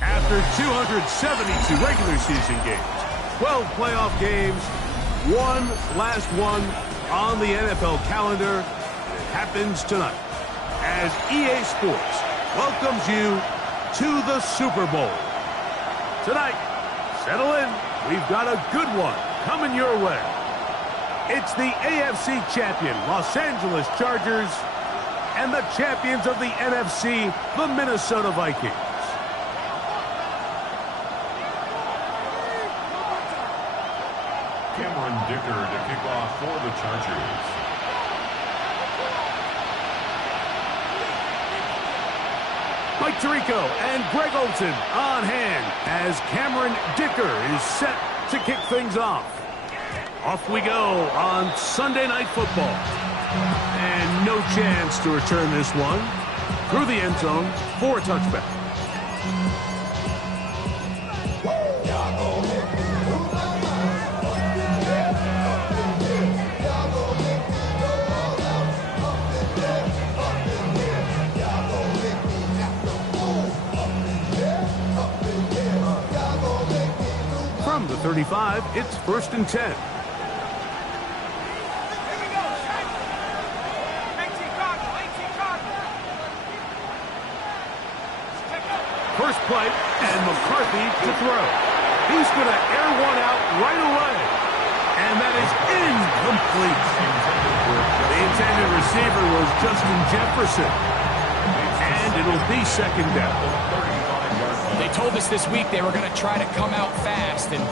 After 272 regular season games, 12 playoff games, one last one on the NFL calendar. It happens tonight as EA Sports welcomes you to the Super Bowl. Tonight, settle in. We've got a good one coming your way. It's the AFC champion Los Angeles Chargers and the champions of the NFC, the Minnesota Vikings. Dicker to kick off for the Chargers. Mike Tirico and Greg Olsen on hand as Cameron Dicker is set to kick things off. Off we go on Sunday Night Football. And no chance to return this one through the end zone for a touchback. From the 35, it's 1st and 10. First play, and McCarthy to throw. He's going to air one out right away. And that is incomplete. The intended receiver was Justin Jefferson. And it'll be 2nd down. They told us this week they were going to try to come out fast, and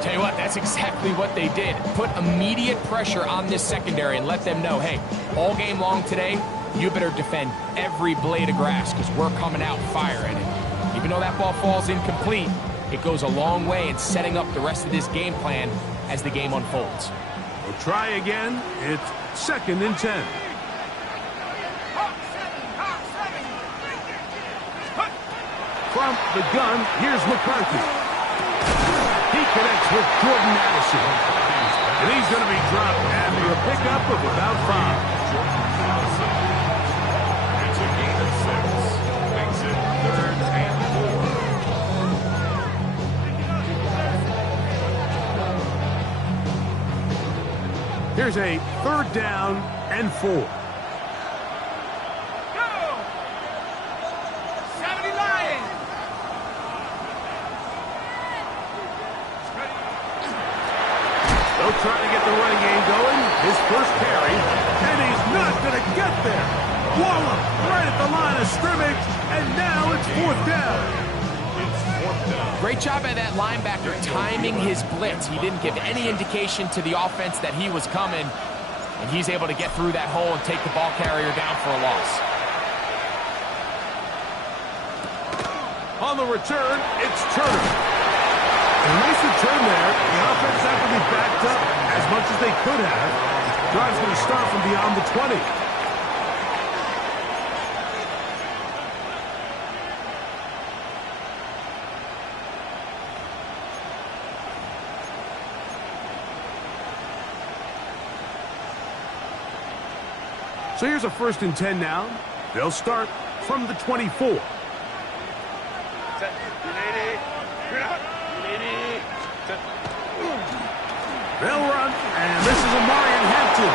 tell you what, that's exactly what they did. Put immediate pressure on this secondary and let them know, hey, all game long today, you better defend every blade of grass because we're coming out firing. And even though that ball falls incomplete, it goes a long way in setting up the rest of this game plan as the game unfolds. We'll try again. It's 2nd and 10. From the gun, here's McCarthy. He connects with Jordan Addison. And he's going to be dropped after a pickup of about 5. It's a gain of 6. Makes it 3rd and 4. Here's a 3rd down and 4. Trying to get the running game going. His first carry, and he's not going to get there. Wallop right at the line of scrimmage, and now it's 4th down. Great job by that linebacker timing his blitz. He didn't give any indication to the offense that he was coming, and he's able to get through that hole and take the ball carrier down for a loss. On the return, it's Turner. A nice return there. The offense not going to be backed up as much as they could have. Drive's going to start from beyond the 20. So here's a 1st and 10 now. They'll start from the 24. They'll run, and this is a Marion Hampton.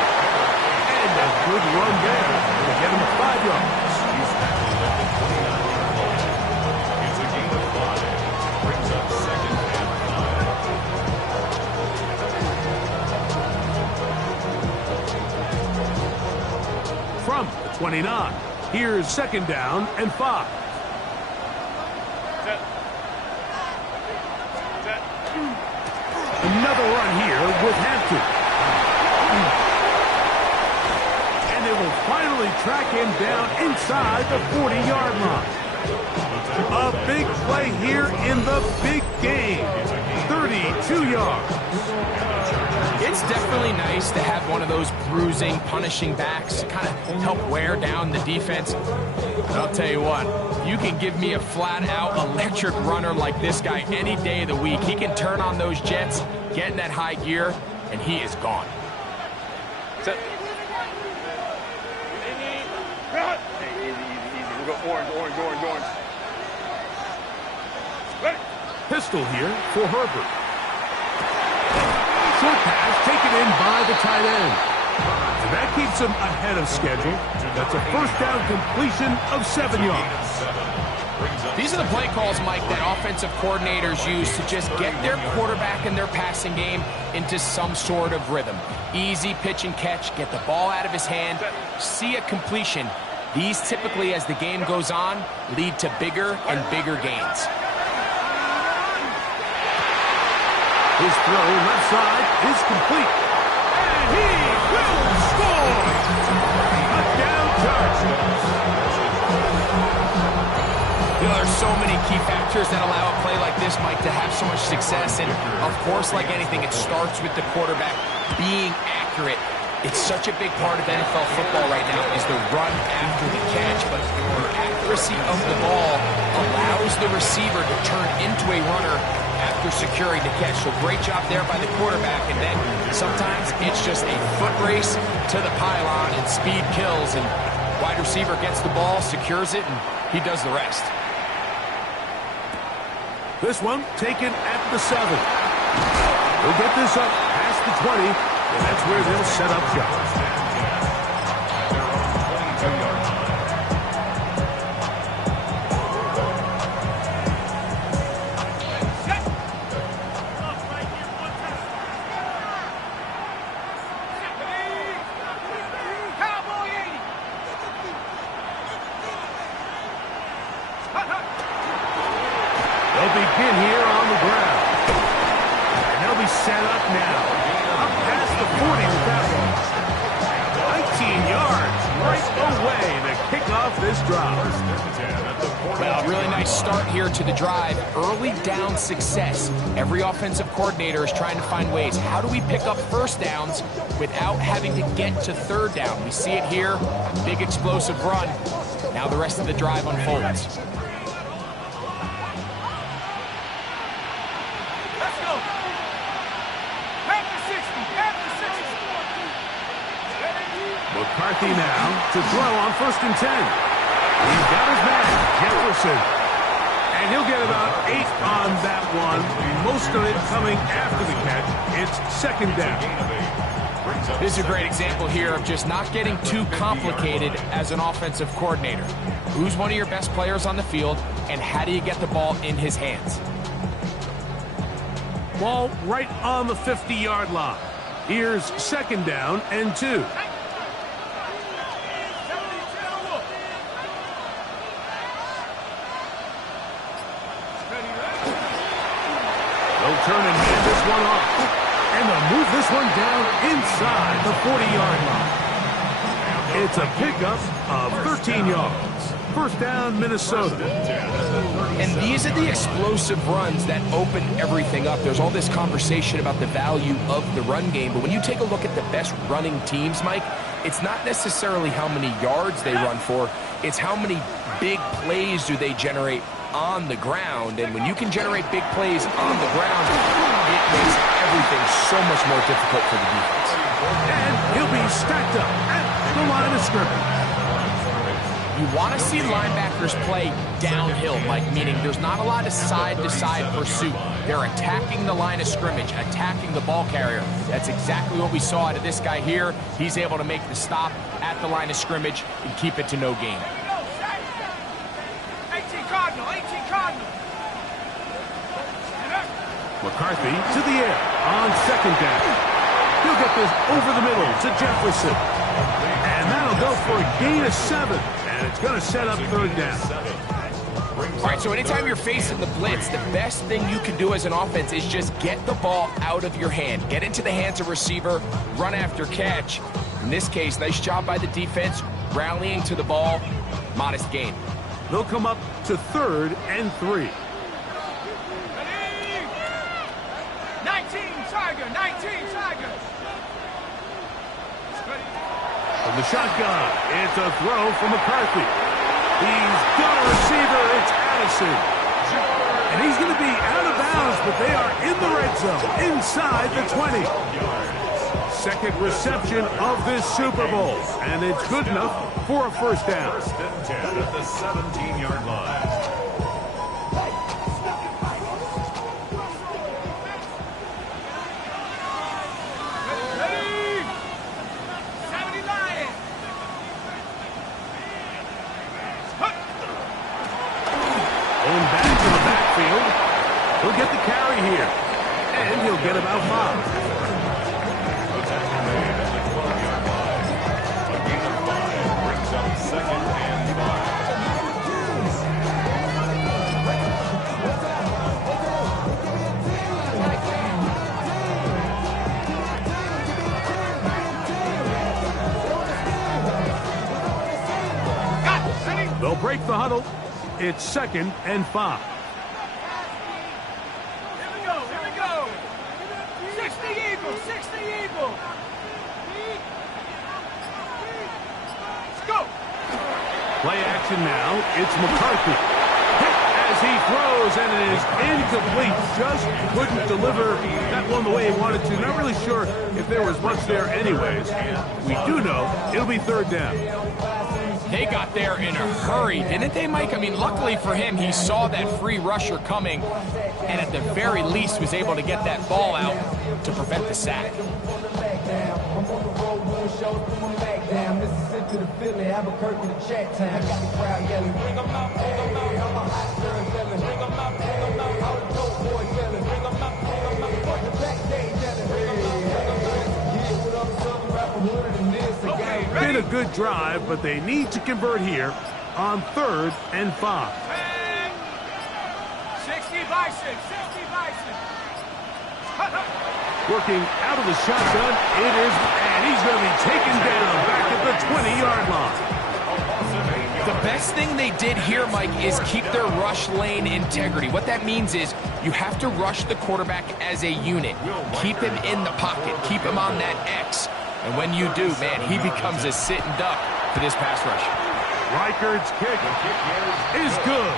And a good run there to get him 5 yards. He's happy with the 29-yard line. It's a gain of 5. Brings up 2nd and 5. From the 29, here's 2nd down and 5. Another run here with Hampton. And they will finally track him down inside the 40-yard line. A big play here in the big game. 32 yards. It's definitely nice to have one of those bruising, punishing backs to kind of help wear down the defense. But I'll tell you what, you can give me a flat-out electric runner like this guy any day of the week. He can turn on those jets, get in that high gear, and he is gone. Orange. Pistol here for Herbert. Short pass taken in by the tight end. And that keeps him ahead of schedule. That's a 1st down completion of 7 yards. These are the play calls, Mike, that offensive coordinators use to just get their quarterback and their passing game into some sort of rhythm. Easy pitch and catch, get the ball out of his hand, see a completion. These typically, as the game goes on, lead to bigger and bigger gains. His throw left side is complete. And he will score! Touchdown Chargers. You know, there's so many key factors that allow a play like this, Mike, to have so much success. And, of course, like anything, it starts with the quarterback being accurate. It's such a big part of NFL football right now is the run after the catch. But the accuracy of the ball allows the receiver to turn into a runner after securing the catch. So great job there by the quarterback. And then sometimes it's just a foot race to the pylon and speed kills. And wide receiver gets the ball, secures it, and he does the rest. This one taken at the 7. He'll get this up past the 20, and that's where they'll set up shop. They'll begin here on the ground. And they'll be set up now. Up past the 40 with that one. 19 yards right away to kick off this drive. Well, really nice start here to the drive. Early down success. Every offensive coordinator is trying to find ways. How do we pick up 1st downs without having to get to 3rd down? We see it here. Big explosive run. Now the rest of the drive unfolds. McCarthy now to throw on 1st and 10. He's got his man, Jefferson. And he'll get about 8 on that one. Most of it coming after the catch. It's 2nd down. This is a great example here of just not getting too complicated as an offensive coordinator. Who's one of your best players on the field, and how do you get the ball in his hands? Ball right on the 50-yard line. Here's 2nd down and 2. They'll turn and hand this one off. And they'll move this one down inside the 40-yard line. It's a pickup of 13 yards. 1st down, Minnesota. And these are the explosive runs that open everything up. There's all this conversation about the value of the run game, but when you take a look at the best running teams, Mike, it's not necessarily how many yards they run for, it's how many big plays do they generate on the ground. And when you can generate big plays on the ground, it makes everything so much more difficult for the defense. And he'll be stacked up at the line of scrimmage. You want to see linebackers play downhill, Mike, meaning there's not a lot of side-to-side pursuit. They're attacking the line of scrimmage, attacking the ball carrier. That's exactly what we saw out of this guy here. He's able to make the stop at the line of scrimmage and keep it to no gain. 18 Cardinal, 18 Cardinal. McCarthy to the air on second down. He'll get this over the middle to Jefferson. And that'll go for a gain of 7. And it's going to set up third down. All right, so anytime you're facing the blitz, the best thing you can do as an offense is just get the ball out of your hand. Get into the hands of receiver, run after catch. In this case, nice job by the defense, rallying to the ball, modest gain. They'll come up to 3rd and 3. 19 Tiger, 19 Tiger. From the shotgun, it's a throw from McCarthy. He's got a receiver, it's Addison. And he's going to be out of bounds, but they are in the red zone, inside the 20. Second reception of this Super Bowl, and it's good enough for a first down. 1st and 10 at the 17-yard line. He'll get the carry here, and he'll get about 5. The tackle made at the 12-yard line. A gain of 5 brings up 2nd and 5. They'll break the huddle. It's 2nd and 5. Play action now. It's McCarthy. Hit as he throws, and it is incomplete. Just couldn't deliver that one the way he wanted to. Not really sure if there was much there anyways. We do know it'll be 3rd down. They got there in a hurry, didn't they, Mike? I mean, luckily for him, he saw that free rusher coming, and at the very least was able to get that ball out to prevent the sack. Been a good drive, but they need to convert here on 3rd and 5. 60 Bison, 60 Bison. Working out of the shotgun, it is, and he's going to be taken down back at the 20-yard line. The best thing they did here, Mike, is keep their rush lane integrity. What that means is you have to rush the quarterback as a unit. Keep him in the pocket. Keep him on that X. And when you do, man, he becomes a sitting duck for this pass rush. Reichard's kick is good.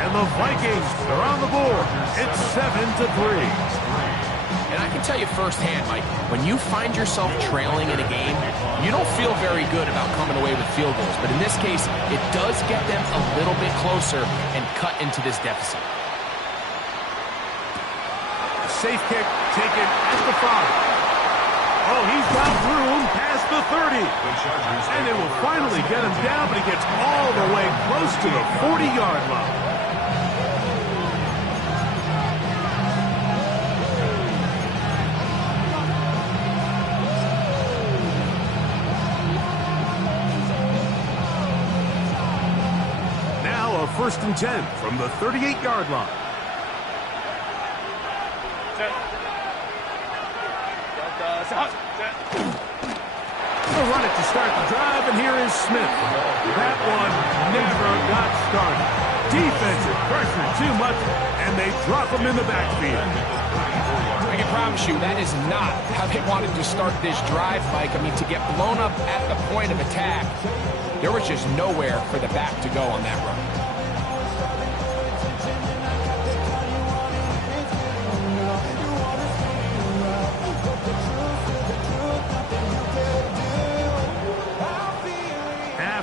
And the Vikings are on the board. It's 7-3. And I can tell you firsthand, Mike, when you find yourself trailing in a game, you don't feel very good about coming away with field goals. But in this case, it does get them a little bit closer and cut into this deficit. Safe kick taken at the 5. Oh, he's got room past the 30. And they will finally get him down, but he gets all the way close to the 40-yard line. Now a 1st and 10 from the 38-yard line. They'll run it to start the drive, and here is Smith. That one never got started. Defensive pressure too much, and they drop him in the backfield. I can promise you that is not how they wanted to start this drive, Mike. I mean, to get blown up at the point of attack, there was just nowhere for the back to go on that run.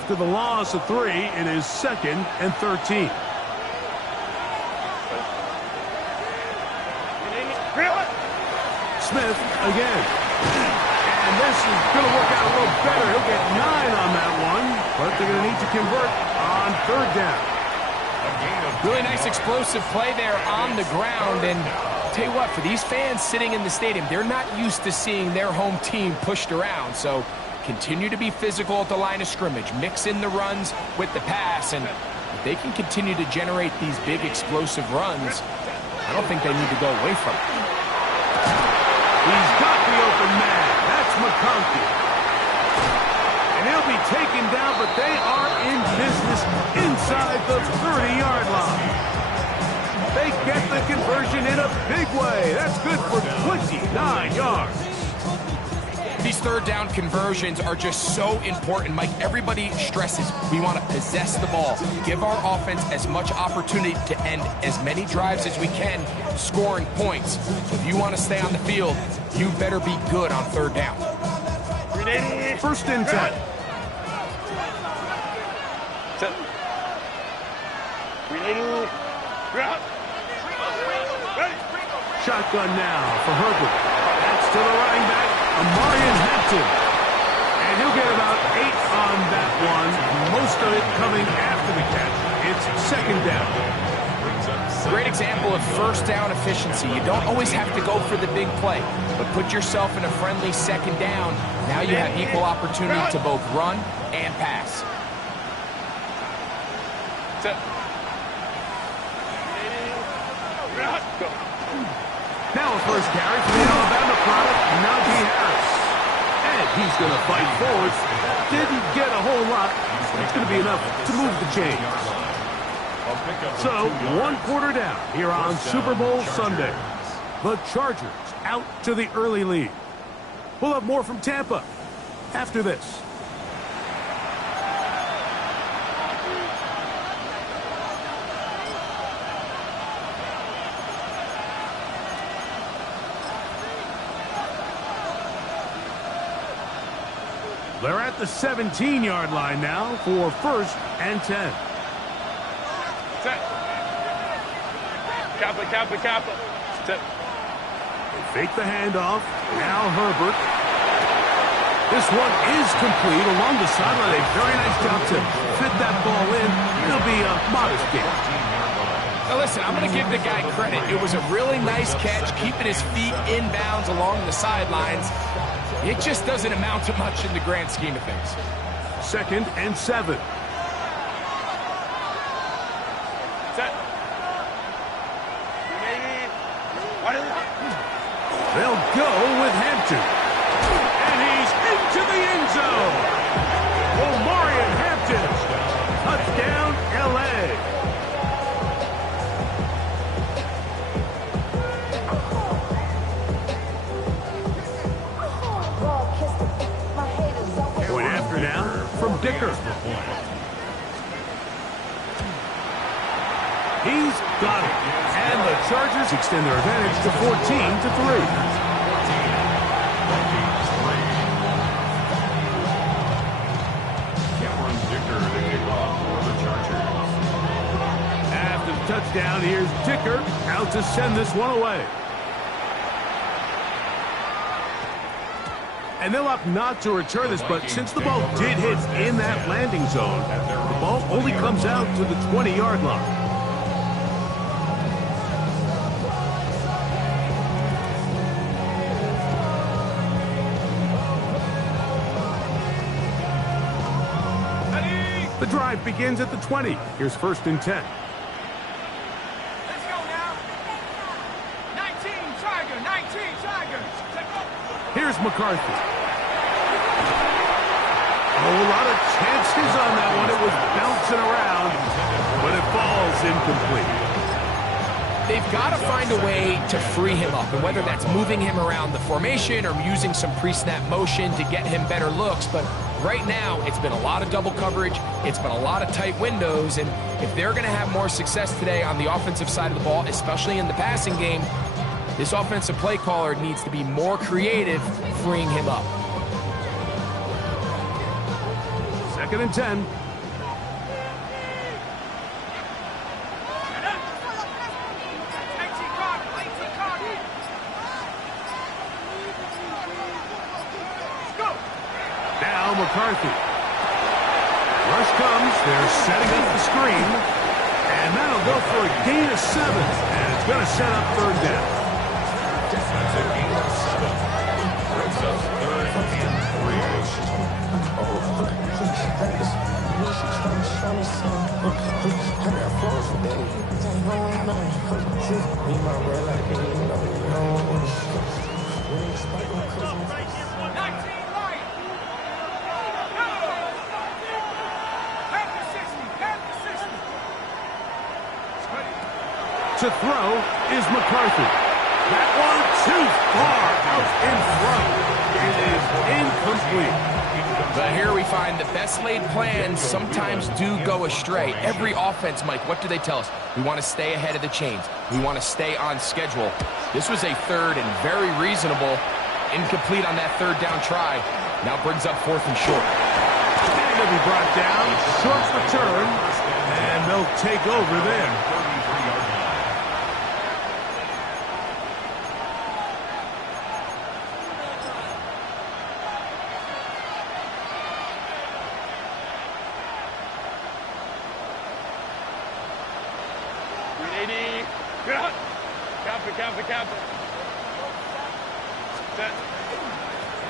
After the loss of 3, it is 2nd and 13. Smith again. And this is going to work out a little better. He'll get 9 on that one, but they're going to need to convert on 3rd down. Really nice explosive play there on the ground. And tell you what, for these fans sitting in the stadium, they're not used to seeing their home team pushed around. So continue to be physical at the line of scrimmage. Mix in the runs with the pass. And if they can continue to generate these big explosive runs, I don't think they need to go away from it. He's got the open man. That's McConkey. And he'll be taken down, but they are in business inside the 30-yard line. They get the conversion in a big way. That's good for 29 yards. These 3rd down conversions are just so important. Mike, everybody stresses we want to possess the ball, give our offense as much opportunity to end as many drives as we can, scoring points. So if you want to stay on the field, you better be good on 3rd down. 1st and 10. Shotgun now for Herbert. That's to the running back, Amarian Hampton. And he'll get about 8 on that one. Most of it coming after the catch. It's 2nd down. Great example of 1st down efficiency. You don't always have to go for the big play, but put yourself in a friendly 2nd down. Now you have equal opportunity to both run and pass. Now a first carry for the Alabama product, Najee Harris. And he's going to fight forward. Didn't get a whole lot. It's going to be enough to move the chains. So, 1 quarter down here on Super Bowl Sunday. The Chargers out to the early lead. We'll have more from Tampa after this. They're at the 17-yard line now for 1st and 10. Kappa. They fake the handoff. Now Herbert. This one is complete along the sideline. A very nice job to fit that ball in. It'll be a modest gain. Now listen, I'm going to give the guy credit. It was a really nice catch, keeping his feet inbounds along the sidelines. It just doesn't amount to much in the grand scheme of things. 2nd and 7. They'll go with Hampton. And he's into the end zone. Omarion Hampton. Touchdown, L.A. Point after now from Dicker. He's got it. And the Chargers extend their advantage to 14-3. After the touchdown, here's Dicker out to send this one away. And they'll opt not to return this, but since the ball did hit in that landing zone, the ball only comes out to the 20-yard line. The drive begins at the 20. Here's 1st and 10. Let's go now. 19 Tigers. Here's McCarthy. A whole lot of chances on that one. It was bouncing around, but it falls incomplete. They've got to find a way to free him up, and whether that's moving him around the formation or using some pre-snap motion to get him better looks. But right now, it's been a lot of double coverage. It's been a lot of tight windows, and if they're going to have more success today on the offensive side of the ball, especially in the passing game, this offensive play caller needs to be more creative freeing him up. 2nd and 10. Now McCarthy. Rush comes. They're setting up the screen. And that'll go for a gain of 7. And it's going to set up 3rd down. That's a gain of 7. Brings up 3rd To throw is McCarthy. That one too far out in front. It is incomplete. But here we find the best laid plans sometimes do go astray. Every offense, Mike, what do they tell us? We want to stay ahead of the chains. We want to stay on schedule. This was a 3rd and very reasonable. Incomplete on that 3rd down try. Now brings up 4th and short. And it'll be brought down. Short return. And they'll take over there.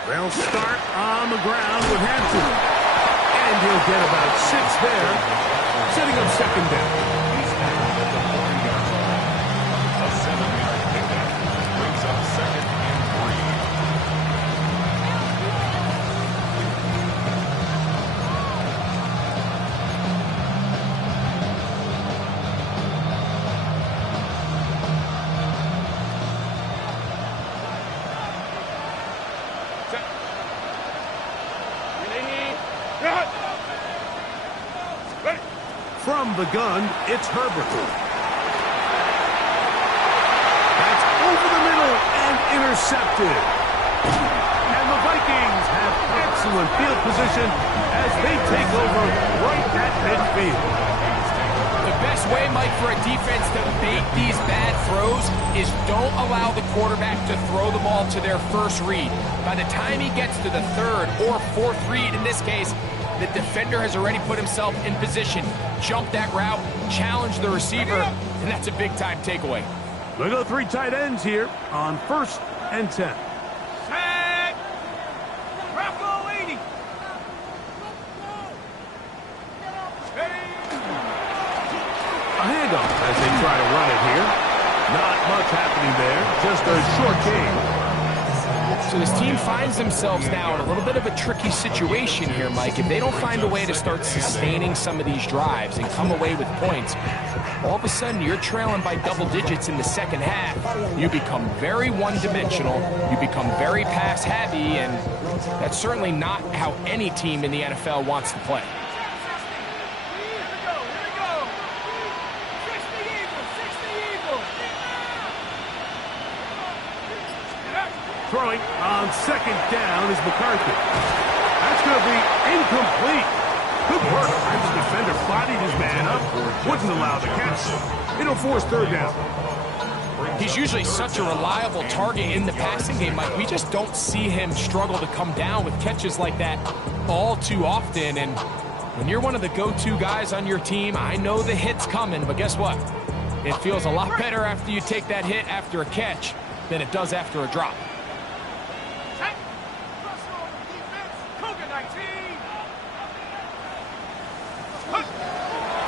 They'll start on the ground with Hampton. And he'll get about 6 there, setting up 2nd down. A 7-yard pickup brings up 2nd and 3. From the gun, it's Herbert. That's over the middle and intercepted. And the Vikings have excellent field position as they take over right at midfield. The best way, Mike, for a defense to bait these bad throws is don't allow the quarterback to throw the ball to their first read. By the time he gets to the 3rd or 4th read, in this case, the defender has already put himself in position, jump that route, challenge the receiver, and that's a big-time takeaway. We'll go 3 tight ends here on 1st and 10. Set. Bravo 80. A handoff as they try to run it here. Not much happening there, just a short gain. So this team finds themselves now in a little bit of a tricky situation here, Mike. If they don't find a way to start sustaining some of these drives and come away with points, all of a sudden you're trailing by double digits in the 2nd half. You become very one-dimensional, you become very pass-heavy, and that's certainly not how any team in the NFL wants to play. Throwing on 2nd down is McCarthy. That's going to be incomplete. Good work. And the defender bodied his man up, wouldn't allow the catch. It'll force 3rd down. He's usually such a reliable target in the passing game, Mike. We just don't see him struggle to come down with catches like that all too often. And when you're one of the go-to guys on your team, I know the hit's coming, but guess what? It feels a lot better after you take that hit after a catch than it does after a drop.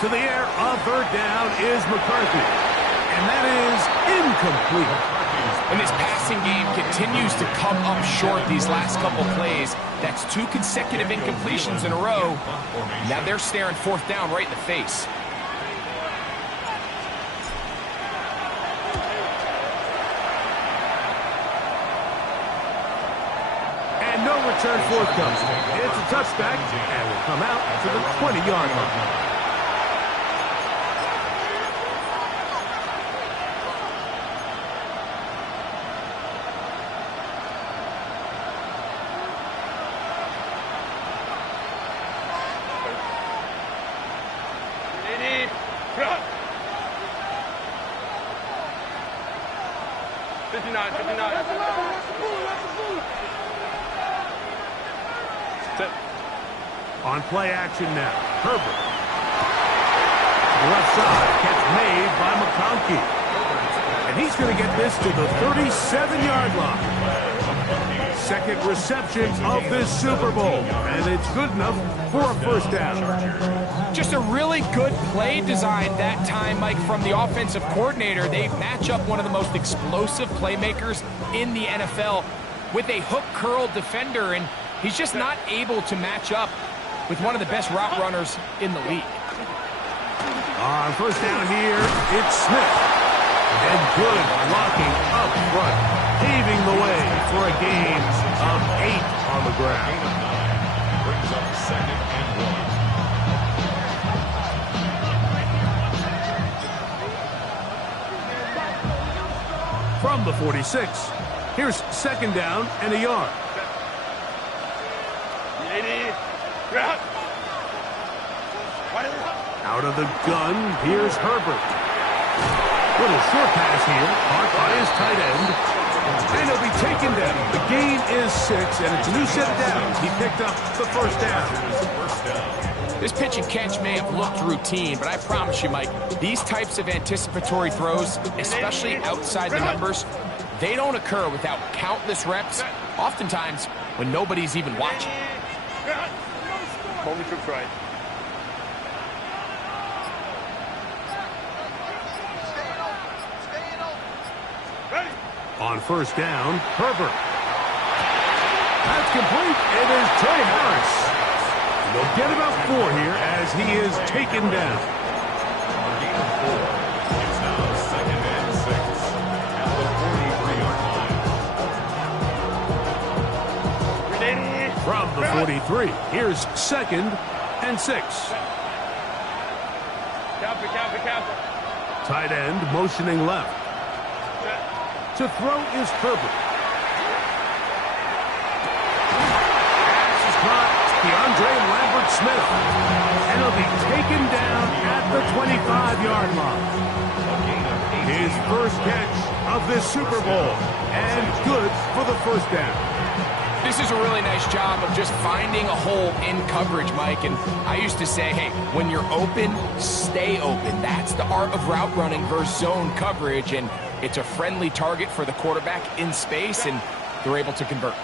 To the air on 3rd down is McCarthy. And that is incomplete. And this passing game continues to come up short these last couple plays. That's 2 consecutive incompletions in a row. Now they're staring 4th down right in the face. And no return forthcoming. It's a touchback and will come out to the 20-yard line. Ready. Run. 59, 59. On play action now. Herbert. Left side. Catch made by McConkey. And he's going to get this to the 37-yard line. Second reception of this Super Bowl. And it's good enough for a first down. Just a really good play design that time, Mike, from the offensive coordinator. They match up one of the most explosive playmakers in the NFL with a hook curl defender, and he's just not able to match up with one of the best route runners in the league. On first down here, it's Smith. And good blocking up front, paving the way for a gain of 8 on the ground. Brings up 2nd and 1. From the 46, here's 2nd down and a yard. Out of the gun, here's Herbert. Little short pass here, caught by his tight end. And he'll be taken down. The gain is 6, and it's a new set of downs. He picked up the first down. This pitch and catch may have looked routine, but I promise you, Mike, these types of anticipatory throws, especially outside the numbers, they don't occur without countless reps, oftentimes when nobody's even watching. Moment to try. On first down, Herbert. That's complete. It is Trey Harris. They'll get about 4 here as he is taken down. Gain of 4. It's now 2nd and 6 at the 43-yard line. From the 43, here's 2nd and 6. Counter. Tight end motioning left. To throw is Herbert. Pass is caught. DeAndre Lambert-Smith. And he'll be taken down at the 25-yard line. His first catch of this Super Bowl. And good for the first down. This is a really nice job of just finding a hole in coverage, Mike. And I used to say, hey, when you're open, stay open. That's the art of route running versus zone coverage. And it's a friendly target for the quarterback in space, and they're able to convert.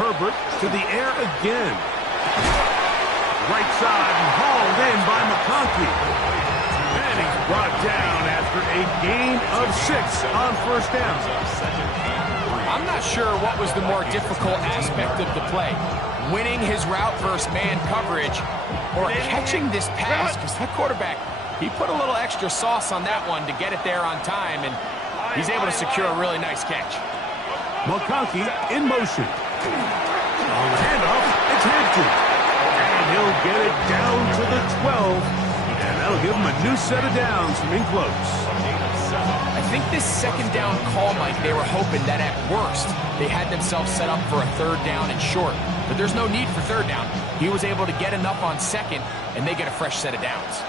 Herbert to the air again. Right side and hauled in by McConkey. And he's brought down after a gain of 6 on first down. I'm not sure what was the more difficult aspect of the play, winning his route versus man coverage or catching this pass, because that quarterback, he put a little extra sauce on that one to get it there on time, and he's able to secure a really nice catch. McConkey in motion. On the handoff, it's Hampton. And he'll get it down to the 12. And that'll give him a new set of downs from in close. I think this 2nd down call, Mike, they were hoping that at worst they had themselves set up for a 3rd down and short. But there's no need for 3rd down. He was able to get enough on 2nd, and they get a fresh set of downs.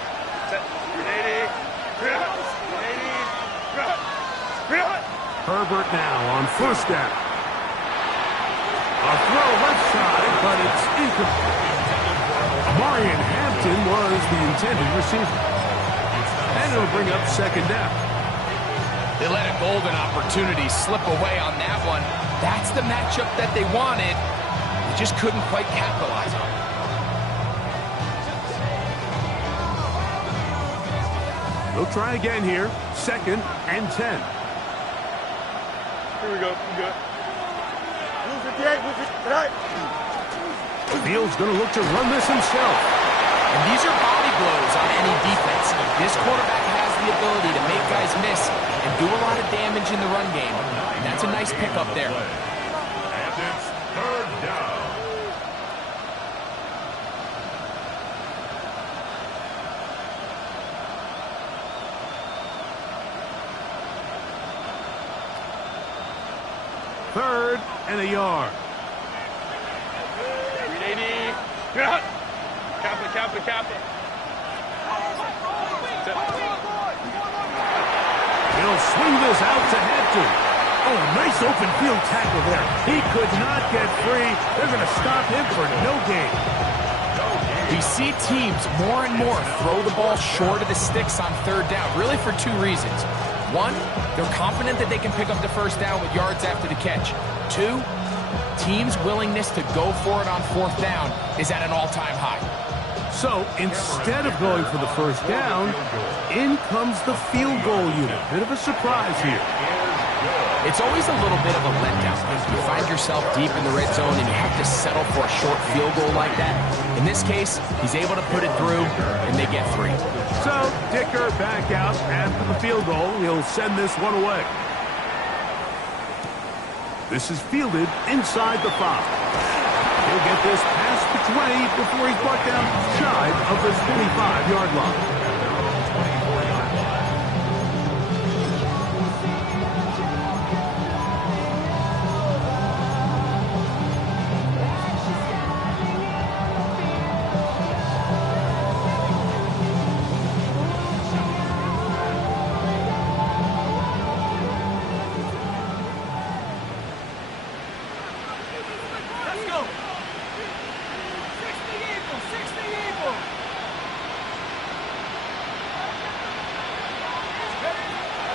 Herbert now on first down. A throw left side, but it's incomplete. Marion Hampton was the intended receiver. And it'll bring up 2nd down. They let a golden opportunity slip away on that one. That's the matchup that they wanted. They just couldn't quite capitalize on it. They'll try again here. 2nd and 10. Here we go. Fields going to look to run this himself. And these are body blows on any defense. This quarterback has the ability to make guys miss and do a lot of damage in the run game. And that's a nice pickup there. And it's 3rd down. Third and a yard. Kappa. He'll swing this out to Hampton. Oh, nice open field tackle there. He could not get free. They're going to stop him for no gain. We see teams more and more throw the ball short of the sticks on third down, really for two reasons. One, they're confident that they can pick up the first down with yards after the catch. Two, teams' willingness to go for it on fourth down is at an all-time high. So instead of going for the first down, in comes the field goal unit. Bit of a surprise here. It's always a little bit of a letdown when you find yourself deep in the red zone and you have to settle for a short field goal like that. In this case, he's able to put it through, and they get 3. So Dicker back out after the field goal. He'll send this one away. This is fielded inside the 5. He'll get this past the 20 before he's brought down shy of the 25-yard line.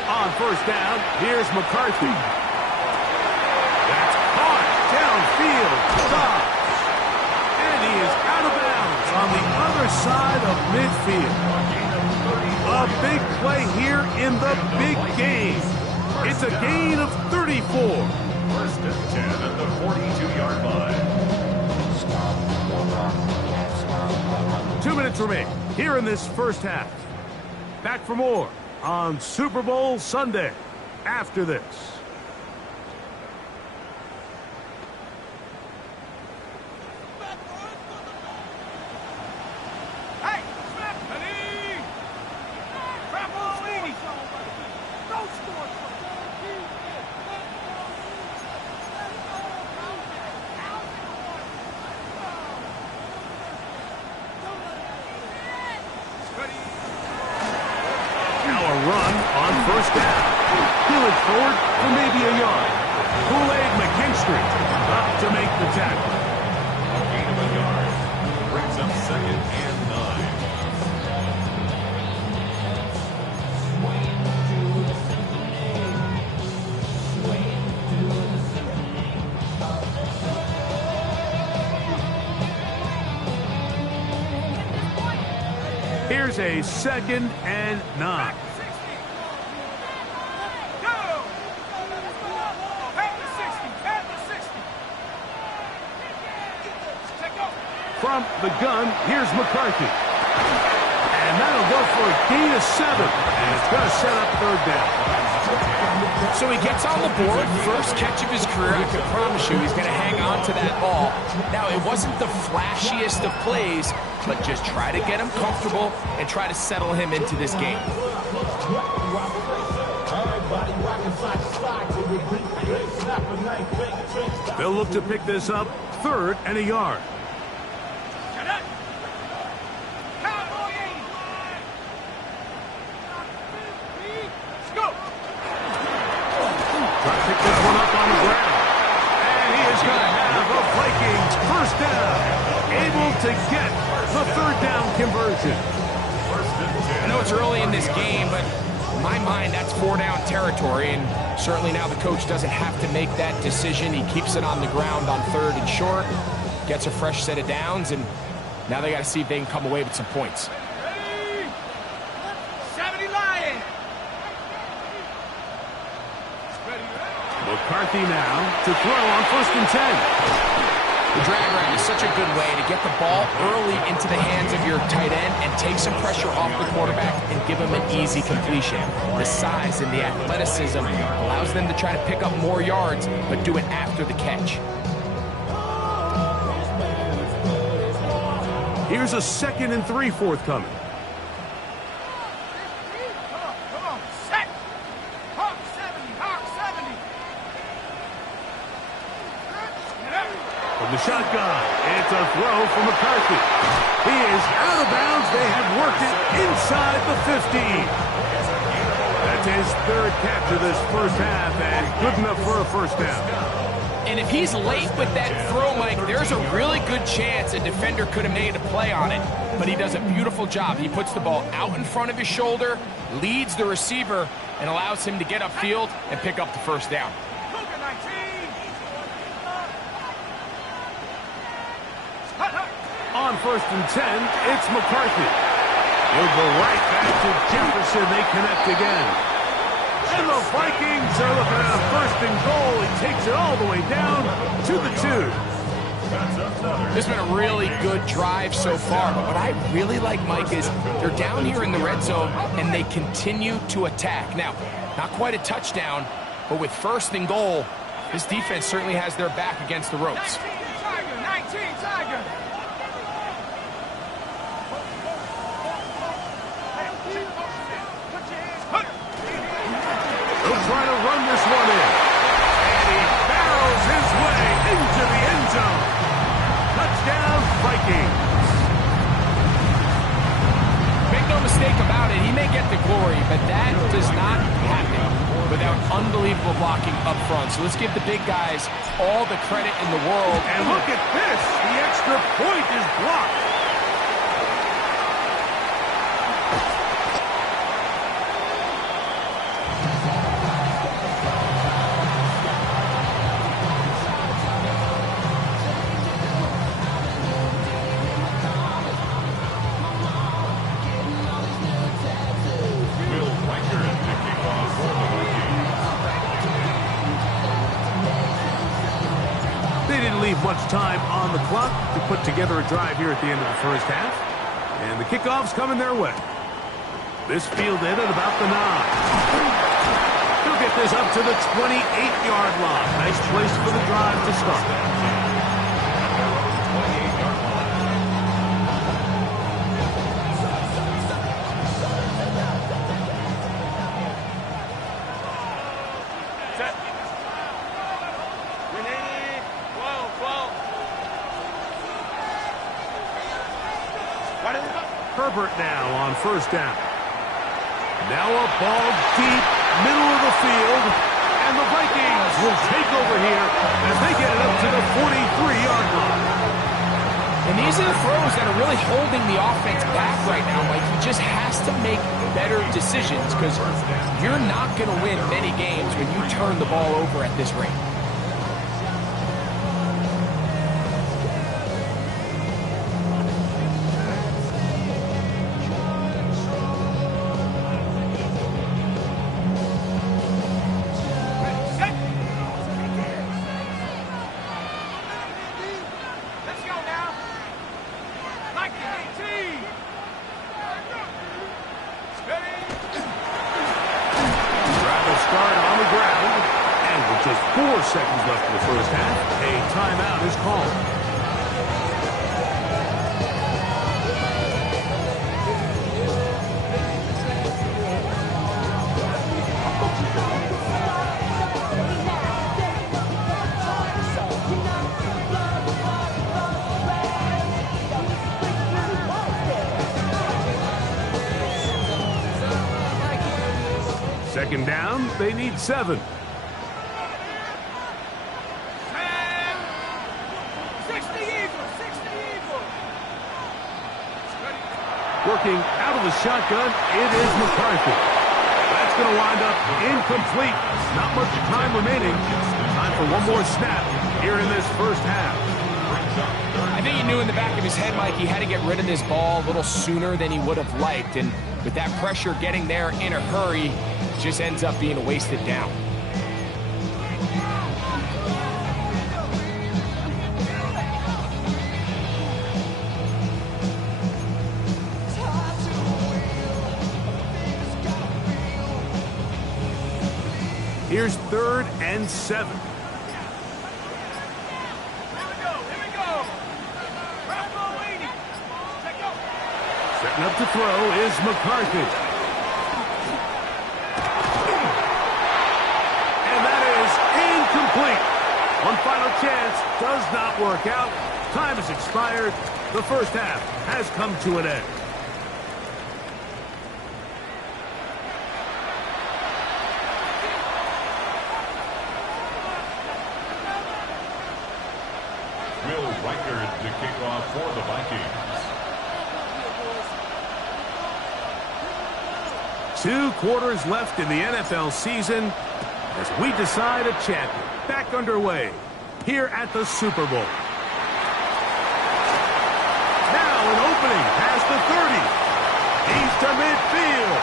On first down, here's McCarthy. That's caught downfield. Stops. And he is out of bounds on the other side of midfield. A big play here in the big game. It's a gain of 34. First and 10 at the 42-yard line. 2 minutes remain here in this first half. Back for more on Super Bowl Sunday after this. Run on first down. Peel it forward for maybe a yard. Kool-Aid McKinstry up to make the tackle. A gain of a yard. Brings up 2nd and 9. Here's a 2nd and 9. From the gun, here's McCarthy. And that'll go for a gain of 7. And it's going to set up third down. So he gets on the board, first catch of his career. I can promise you he's going to hang on to that ball. Now, it wasn't the flashiest of plays, but just try to get him comfortable and try to settle him into this game. They'll look to pick this up 3rd and a yard. Pick this one up on the ground. And he is going to have a Vikings first down. Able to get the 3rd down conversion. I know it's early in this game, but in my mind, that's 4-down territory. And certainly now the coach doesn't have to make that decision. He keeps it on the ground on 3rd and short, gets a fresh set of downs, and now they got to see if they can come away with some points. McCarthy now to throw on 1st and 10. The drag route is such a good way to get the ball early into the hands of your tight end and take some pressure off the quarterback and give him an easy completion. The size and the athleticism allows them to try to pick up more yards, but do it after the catch. Here's a 2nd and 3 forthcoming. From the shotgun, time. It's a throw for McCarthy. He is out of bounds. They have worked it inside the 15. That's his third capture this first half, and good enough for a first down. And if he's late with that throw, Mike, there's a really good chance a defender could have made a play on it. But he does a beautiful job. He puts the ball out in front of his shoulder, leads the receiver, and allows him to get upfield and pick up the first down. On 1st and 10, it's McCarthy. He'll go right back to Jefferson. They connect again. And the Vikings are looking at a 1st and goal. He takes it all the way down to the 2. This has been a really good drive so far, but what I really like, Mike, is they're down here in the red zone, and they continue to attack. Now, not quite a touchdown, but with 1st and goal, this defense certainly has their back against the ropes. 19 Tiger. He'll try to run this one in. And he barrels his way into the end zone. Touchdown, Vikings. Make no mistake about it, he may get the glory, but that does not happen without unbelievable blocking up front. So let's give the big guys all the credit in the world. And look at this. The extra point is blocked. Leave much time on the clock to put together a drive here at the end of the first half. And the kickoff's coming their way. This fielded at about the 9. He'll get this up to the 28-yard line. Nice place for the drive to start. Herbert now on 1st down. Now a ball deep, middle of the field, and the Vikings will take over here as they get it up to the 43-yard line. And these are the throws that are really holding the offense back right now. Like, he just has to make better decisions because you're not going to win many games when you turn the ball over at this rate. Just 4 seconds left in the first half. A timeout is called. Second down, they need 7. Working out of the shotgun, it is McCarthy. That's going to wind up incomplete. Not much time remaining. Time for one more snap here in this first half. I think he knew in the back of his head, Mike, he had to get rid of this ball a little sooner than he would have liked. And with that pressure getting there in a hurry, it just ends up being a wasted down. Here's 3rd and 7. Here we go. Setting up to throw is McCarthy. And that is incomplete. One final chance does not work out. Time has expired. The first half has come to an end. Will Reichard to kick off for the Vikings. 2 quarters left in the NFL season as we decide a champion. Back underway here at the Super Bowl. Now an opening past the 30. He's to midfield.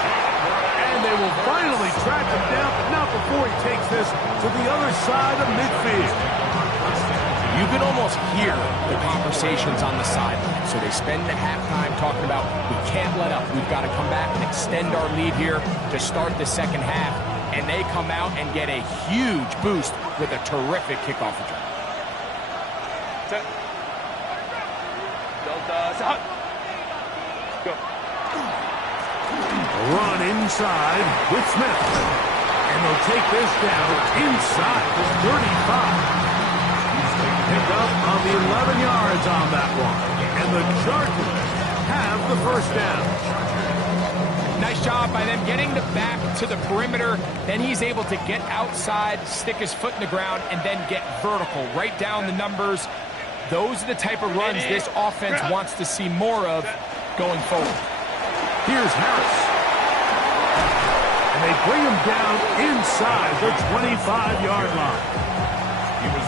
And they will finally track him down, but not before he takes this to the other side of midfield. You can almost hear the conversations on the sideline. So they spend the halftime talking about, we can't let up. We've got to come back and extend our lead here to start the second half. And they come out and get a huge boost with a terrific kickoff return. Run inside with Smith. And they'll take this down inside the 35. Pick up on the 11 yards on that one. And the Chargers have the first down. Nice job by them getting the back to the perimeter. Then he's able to get outside, stick his foot in the ground, and then get vertical. Right down the numbers. Those are the type of runs this offense wants to see more of going forward. Here's Harris. And they bring him down inside the 25-yard line.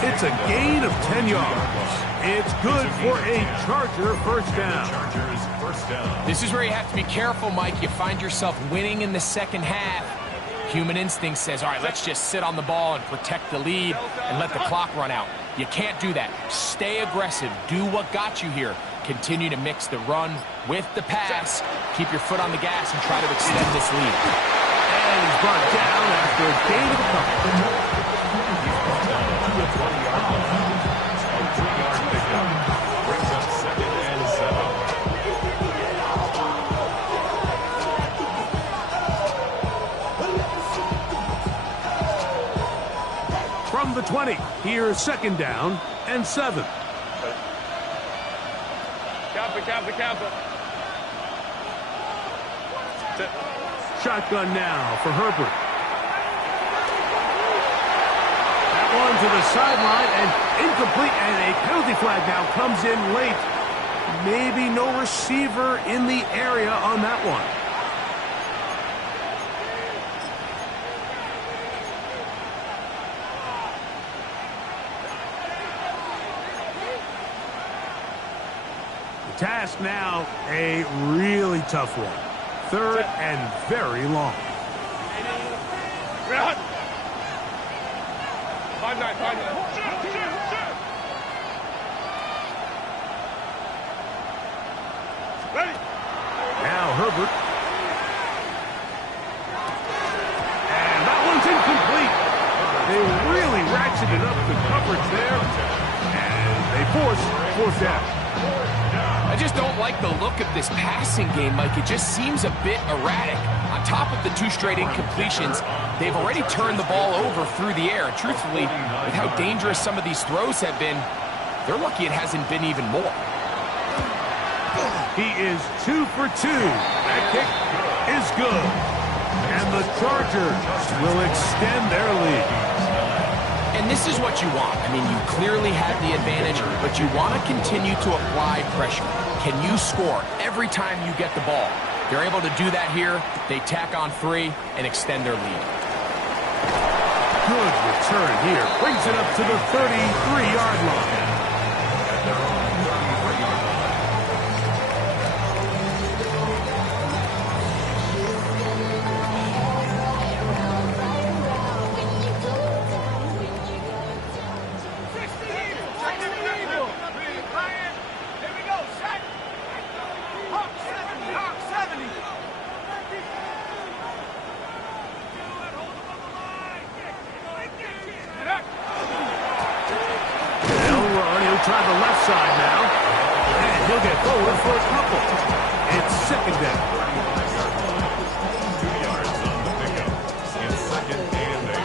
It's a gain of 10 yards. It's good for a Charger first down. This is where you have to be careful, Mike. You find yourself winning in the second half. Human instinct says, all right, let's just sit on the ball and protect the lead and let the clock run out. You can't do that. Stay aggressive. Do what got you here. Continue to mix the run with the pass. Keep your foot on the gas and try to extend this lead. And he's brought down after a gain of a couple. From the 20, here's second down and 7. Kappa. Shotgun now for Herbert. That one to the sideline and incomplete, and a penalty flag now comes in late. Maybe no receiver in the area on that one. Task now, a really tough one. 3rd and very long. 5-9. Ready? Now Herbert. And that one's incomplete. They really ratcheted up the coverage there. And they force 4th down. I just don't like the look of this passing game, Mike. It just seems a bit erratic. On top of the 2 straight incompletions, they've already turned the ball over through the air. And truthfully, with how dangerous some of these throws have been, they're lucky it hasn't been even more. He is 2 for 2. That kick is good. And the Chargers will extend their lead. And this is what you want. I mean, you clearly had the advantage, but you want to continue to apply pressure. Can you score every time you get the ball? They're able to do that here. They tack on 3 and extend their lead. Good return here. Brings it up to the 33-yard line. Try the left side now. And he'll get forward for a couple. It's second down. 2 yards on the pickup. It's 2nd and 8.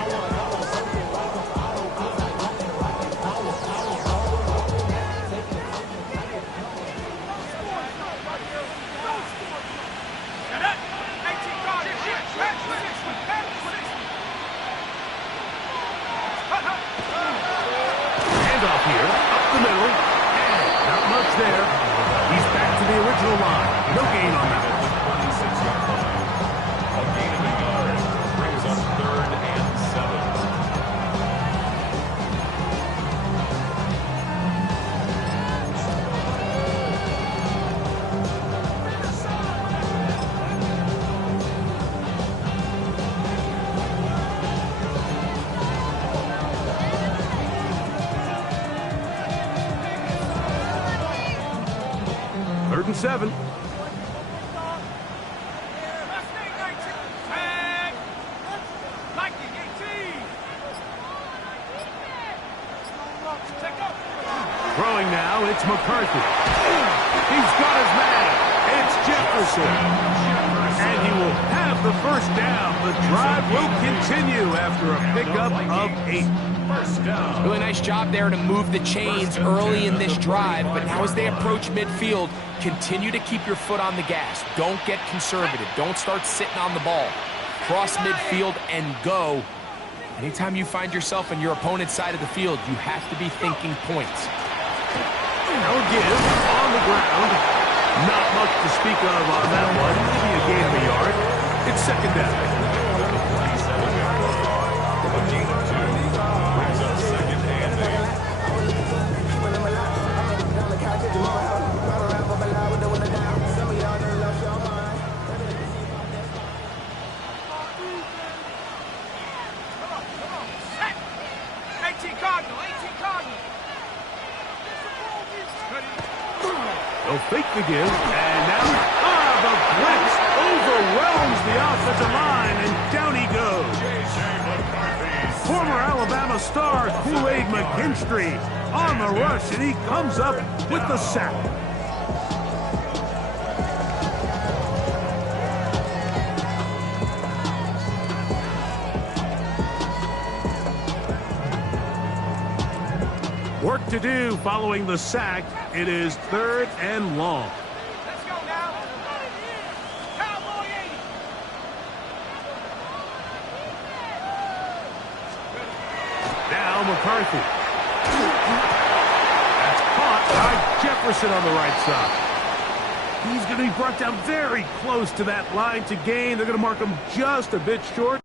there. He's back to the original line. No gain on that one. 26-yard line. A gain of a yard brings up 3rd and 7. Third and 7. Throwing now, it's McCarthy. He's got his man. It's Jefferson. And he will have the first down. The drive will continue after a pickup of 8. First down. Really nice job there to move the chains early in this drive, but now as they approach midfield, continue to keep your foot on the gas. Don't get conservative. Don't start sitting on the ball. Cross midfield and go. Anytime you find yourself on your opponent's side of the field, you have to be thinking points. No give on the ground. Not much to speak of on that one. Maybe a gain of a yard. It's second down. 27-yard line. A gain of 2 brings up 2nd and 8. They'll fake the give, and now, the blitz overwhelms the offensive line, and down he goes. J.J. McCarthy. Former Alabama star Kool-Aid McKinstry on the rush, and he comes up with the sack. Work to do following the sack. It is 3rd and long. Let's go now. Cowboy 80. Now McCarthy. That's caught by Jefferson on the right side. He's going to be brought down very close to that line to gain. They're going to mark him just a bit short.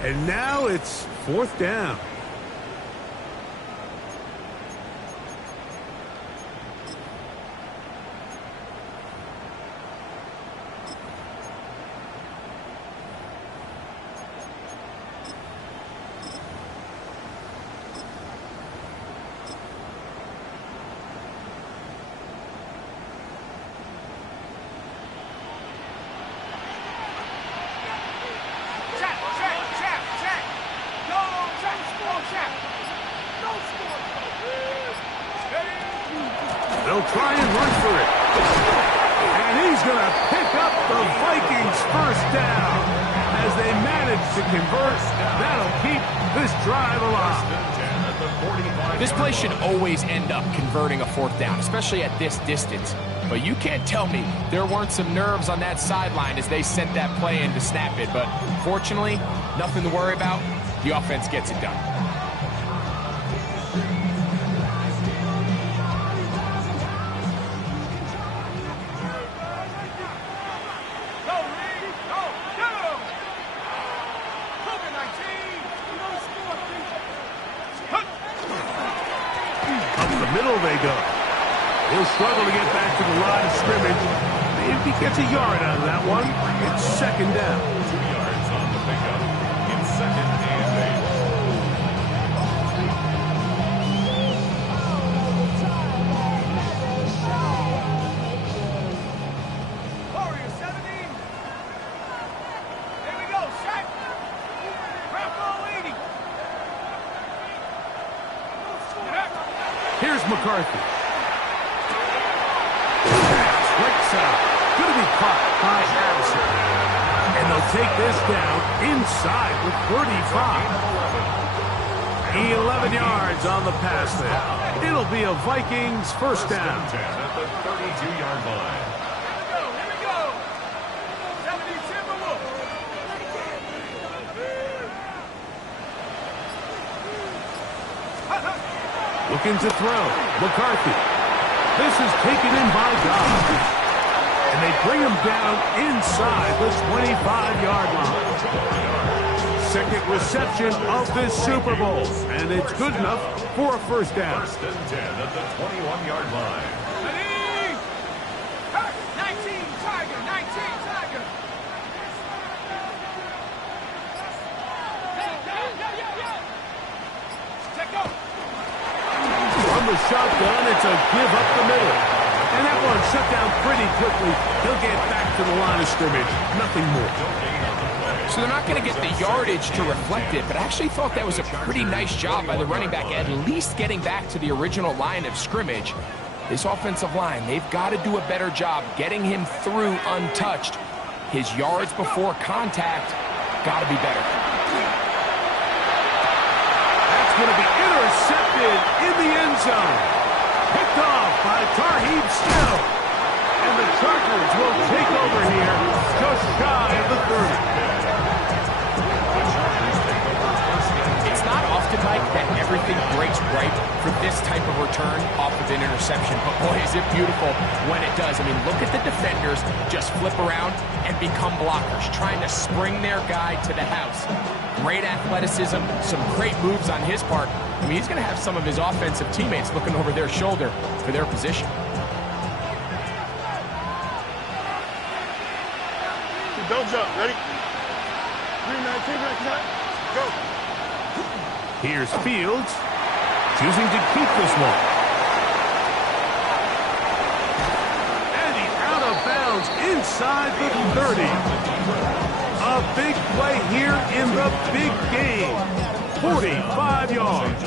And now it's 4th down. They'll try and run for it. And he's going to pick up the Vikings' first down. As they manage to convert, that'll keep this drive alive. This play should always end up converting a 4th down, especially at this distance. But you can't tell me there weren't some nerves on that sideline as they sent that play in to snap it. But fortunately, nothing to worry about. The offense gets it done. they go. He'll struggle to get back to the line of scrimmage. If he gets a yard out of that one, it's second down. 2 yards on the pickup in second and 8. Warrior 70. Here we go, set. Bravo 80. Here's McCarthy. Right side. Going to be caught by Harrison. And they'll take this down inside with 35. 11 yards on the pass there. It'll be a Vikings first down. 10 at the 32-yard line. Here we go. 70 Timberwolves. Looking to throw. McCarthy. This is taken in by God. And they bring him down inside the 25-yard line. Second reception of this Super Bowl. And it's good enough for a first down. First and 10 at the 21-yard line. 19 Tiger, 19 Tiger. Check go. From the shotgun, it's a give up the middle. And that one shut down pretty quickly. He'll get back to the line of scrimmage. Nothing more. So they're not going to get the yardage to reflect it, but I actually thought that was a pretty nice job by the running back, at least getting back to the original line of scrimmage. This offensive line, they've got to do a better job getting him through untouched. His yards before contact got to be better. That's going to be intercepted in the end zone. Picked off by Tarheeb Still. And the Chargers will take over here just shy of the 30. It's not often, Mike, that everything breaks right for this type of return off of an interception. But boy, is it beautiful when it does. I mean, look at the defenders just flip around and become blockers, trying to spring their guy to the house. Great athleticism, some great moves on his part. I mean, he's going to have some of his offensive teammates looking over their shoulder for their position. Don't jump. Ready? 3-19, go. Here's Fields, choosing to keep this one. And he's out of bounds inside the 30. A big play here in the big game. 45 yards.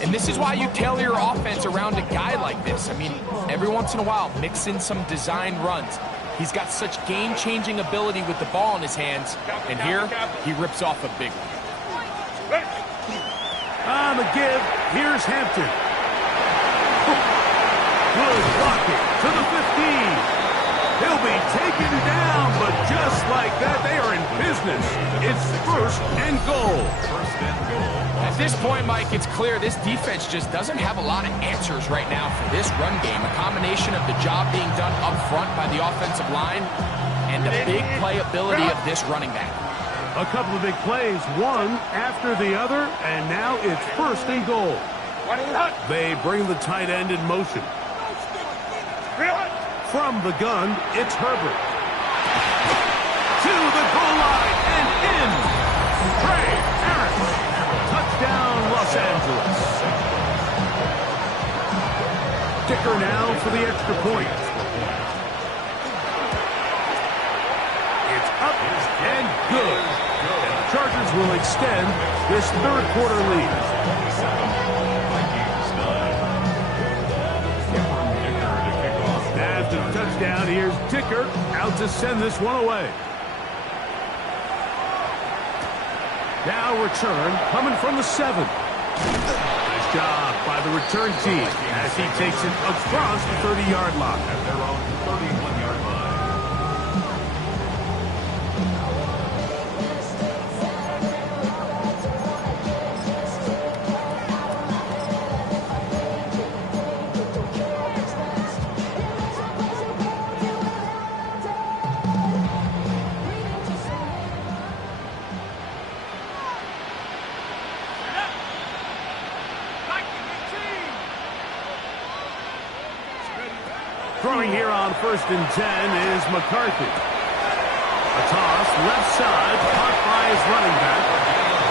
And this is why you tailor your offense around a guy like this. I mean, every once in a while, mix in some design runs. He's got such game-changing ability with the ball in his hands. And here, he rips off a big one. On the give, here's Hampton. Good blocking to the 15. He'll be taken down, but just like that, they are in business. It's first and goal. First and goal. At this point, Mike, it's clear this defense just doesn't have a lot of answers right now for this run game. A combination of the job being done up front by the offensive line and the big playability of this running back. A couple of big plays, one after the other, and now it's first and goal. They bring the tight end in motion. From the gun, it's Herbert. To the goal line and in. Trey Harris. Touchdown, Los Angeles. Kicker now for the extra point. It's up and good. And the Chargers will extend this third quarter lead. After the touchdown, here's Dicker out to send this one away. Now return coming from the 7. Nice job by the return team as he takes it across the 30-yard line. At their own 31-yard line. Throwing here on 1st and 10 is McCarthy. A toss, left side, caught by his running back.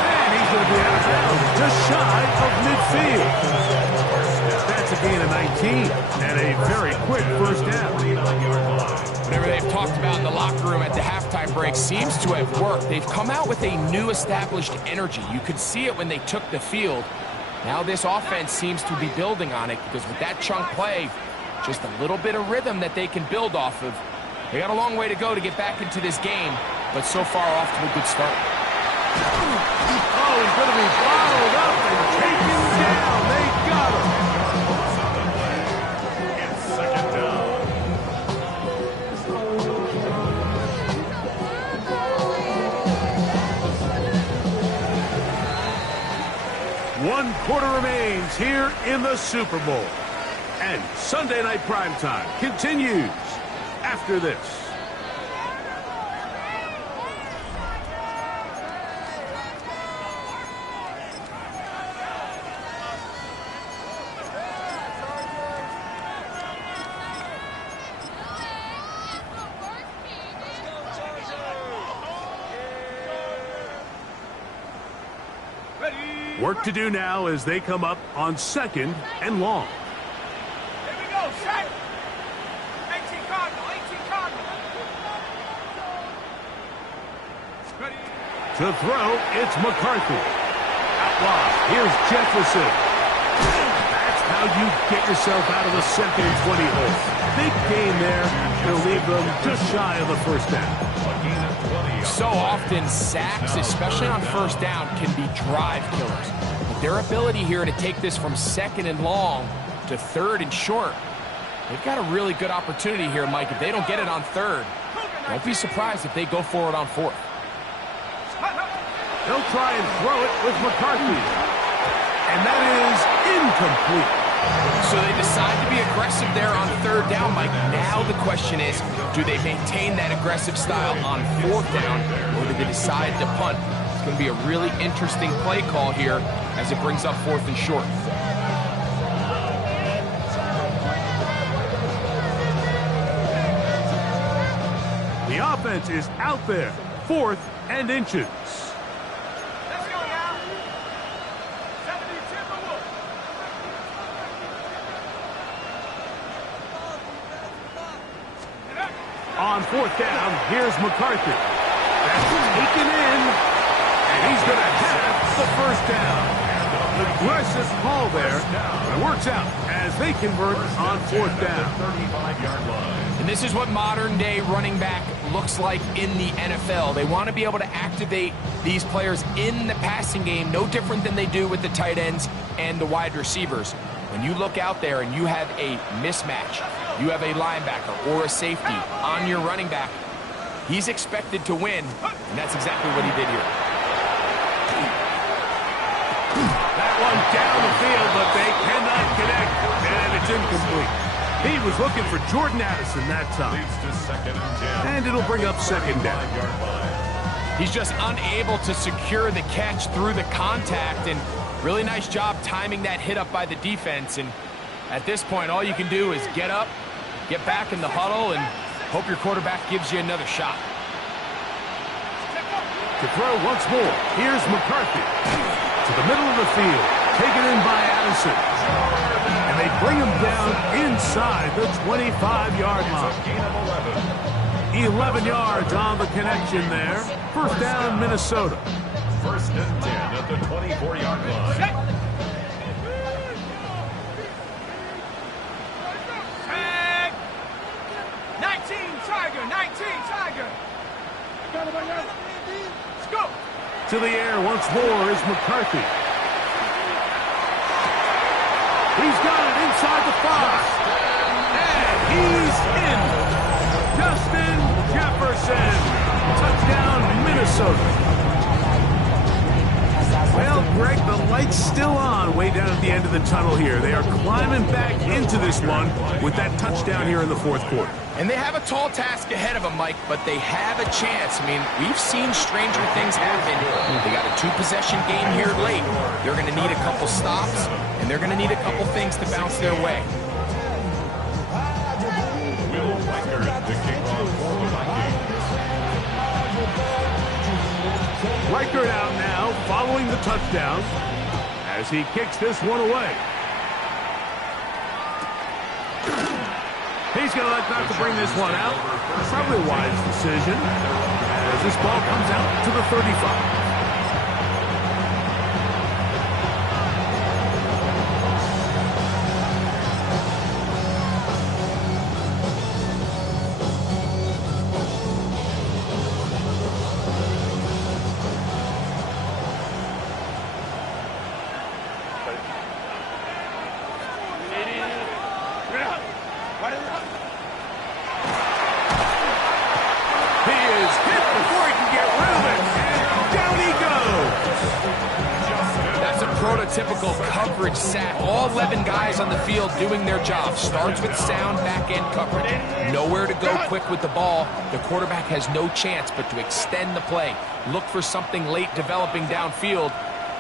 And he's going to be out of bounds, just shy of midfield. That's a gain of 19, and a very quick first down. Whatever they've talked about in the locker room at the halftime break seems to have worked. They've come out with a new established energy. You could see it when they took the field. Now this offense seems to be building on it because with that chunk play, just a little bit of rhythm that they can build off of. They got a long way to go to get back into this game, but so far off to a good start. Oh, he's going to be bottled up and taken down. They got him. It's second down. One quarter remains here in the Super Bowl. And Sunday Night Primetime continues after this. Work to do now as they come up on 2nd and long. Here we go, set. 18 Cardinal, 18 Cardinal. Ready. To throw, it's McCarthy. Out wide, here's Jefferson. That's how you get yourself out of the 2nd and 20 hole. Big gain there. They'll leave them just shy of the first down. So often, sacks, especially on first down, can be drive killers. But their ability here to take this from 2nd and long to 3rd and short, they've got a really good opportunity here, Mike. If they don't get it on 3rd, don't be surprised if they go for it on 4th. They'll try and throw it with McCarthy. And that is incomplete. So they decide to be aggressive there on 3rd down, Mike. Now the question is, do they maintain that aggressive style on 4th down, or do they decide to punt? It's going to be a really interesting play call here as it brings up 4th and short. The offense is out there, 4th and inches. Let's go now. 70 Timberwolves. On 4th down, here's McCarthy. That's taken in, and he's going to have the first down. Aggressive call there, but it works out as they convert on 4th down. 35-yard line. And this is what modern-day running back looks like in the NFL. They want to be able to activate these players in the passing game, no different than they do with the tight ends and the wide receivers. When you look out there and you have a mismatch, you have a linebacker or a safety on your running back, he's expected to win, and that's exactly what he did here. That one down the field, but they cannot connect, and it's incomplete. He was looking for Jordan Addison that time. Leads to 2nd and 10. And it'll bring up 2nd down. 5-yard line. He's just unable to secure the catch through the contact, and really nice job timing that hit up by the defense. And at this point, all you can do is get up, get back in the huddle, and hope your quarterback gives you another shot. To throw once more, here's McCarthy. To the middle of the field, taken in by Addison. And they bring him down inside the 25-yard line. Gain of 11. 11 yards on the connection there. First down, Minnesota. 1st and 10 at the 24-yard line. Tag. 19 Tiger, 19 Tiger. Let's go. To the air once more is McCarthy. He's got it inside the 5. And he's in. Justin Jefferson. Touchdown, Minnesota. Well, Greg, the light's still on way down at the end of the tunnel here. They are climbing back into this one with that touchdown here in the 4th quarter. And they have a tall task ahead of them, Mike, but they have a chance. I mean, we've seen stranger things happen. They got a 2-possession game here late. They're going to need a couple stops, and they're going to need a couple things to bounce their way. record out now following the touchdown as he kicks this one away. He's going to elect not to bring this one out. Probably a wise decision as this ball comes out to the 35. Typical coverage sack. All 11 guys on the field doing their job. Starts with sound back-end coverage. Nowhere to go quick with the ball. The quarterback has no chance but to extend the play. Look for something late developing downfield.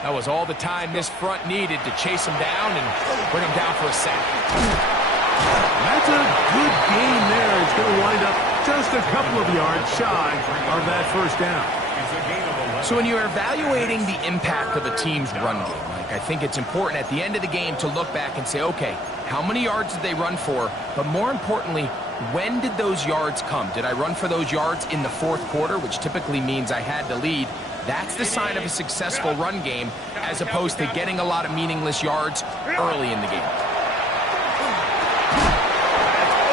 That was all the time this front needed to chase him down and bring him down for a sack. That's a good game there. It's going to wind up just a couple of yards shy of that first down. So when you're evaluating the impact of a team's run game, I think it's important at the end of the game to look back and say, okay, how many yards did they run for? But more importantly, when did those yards come? Did I run for those yards in the fourth quarter, which typically means I had to lead? That's the sign of a successful run game, as opposed to getting a lot of meaningless yards early in the game.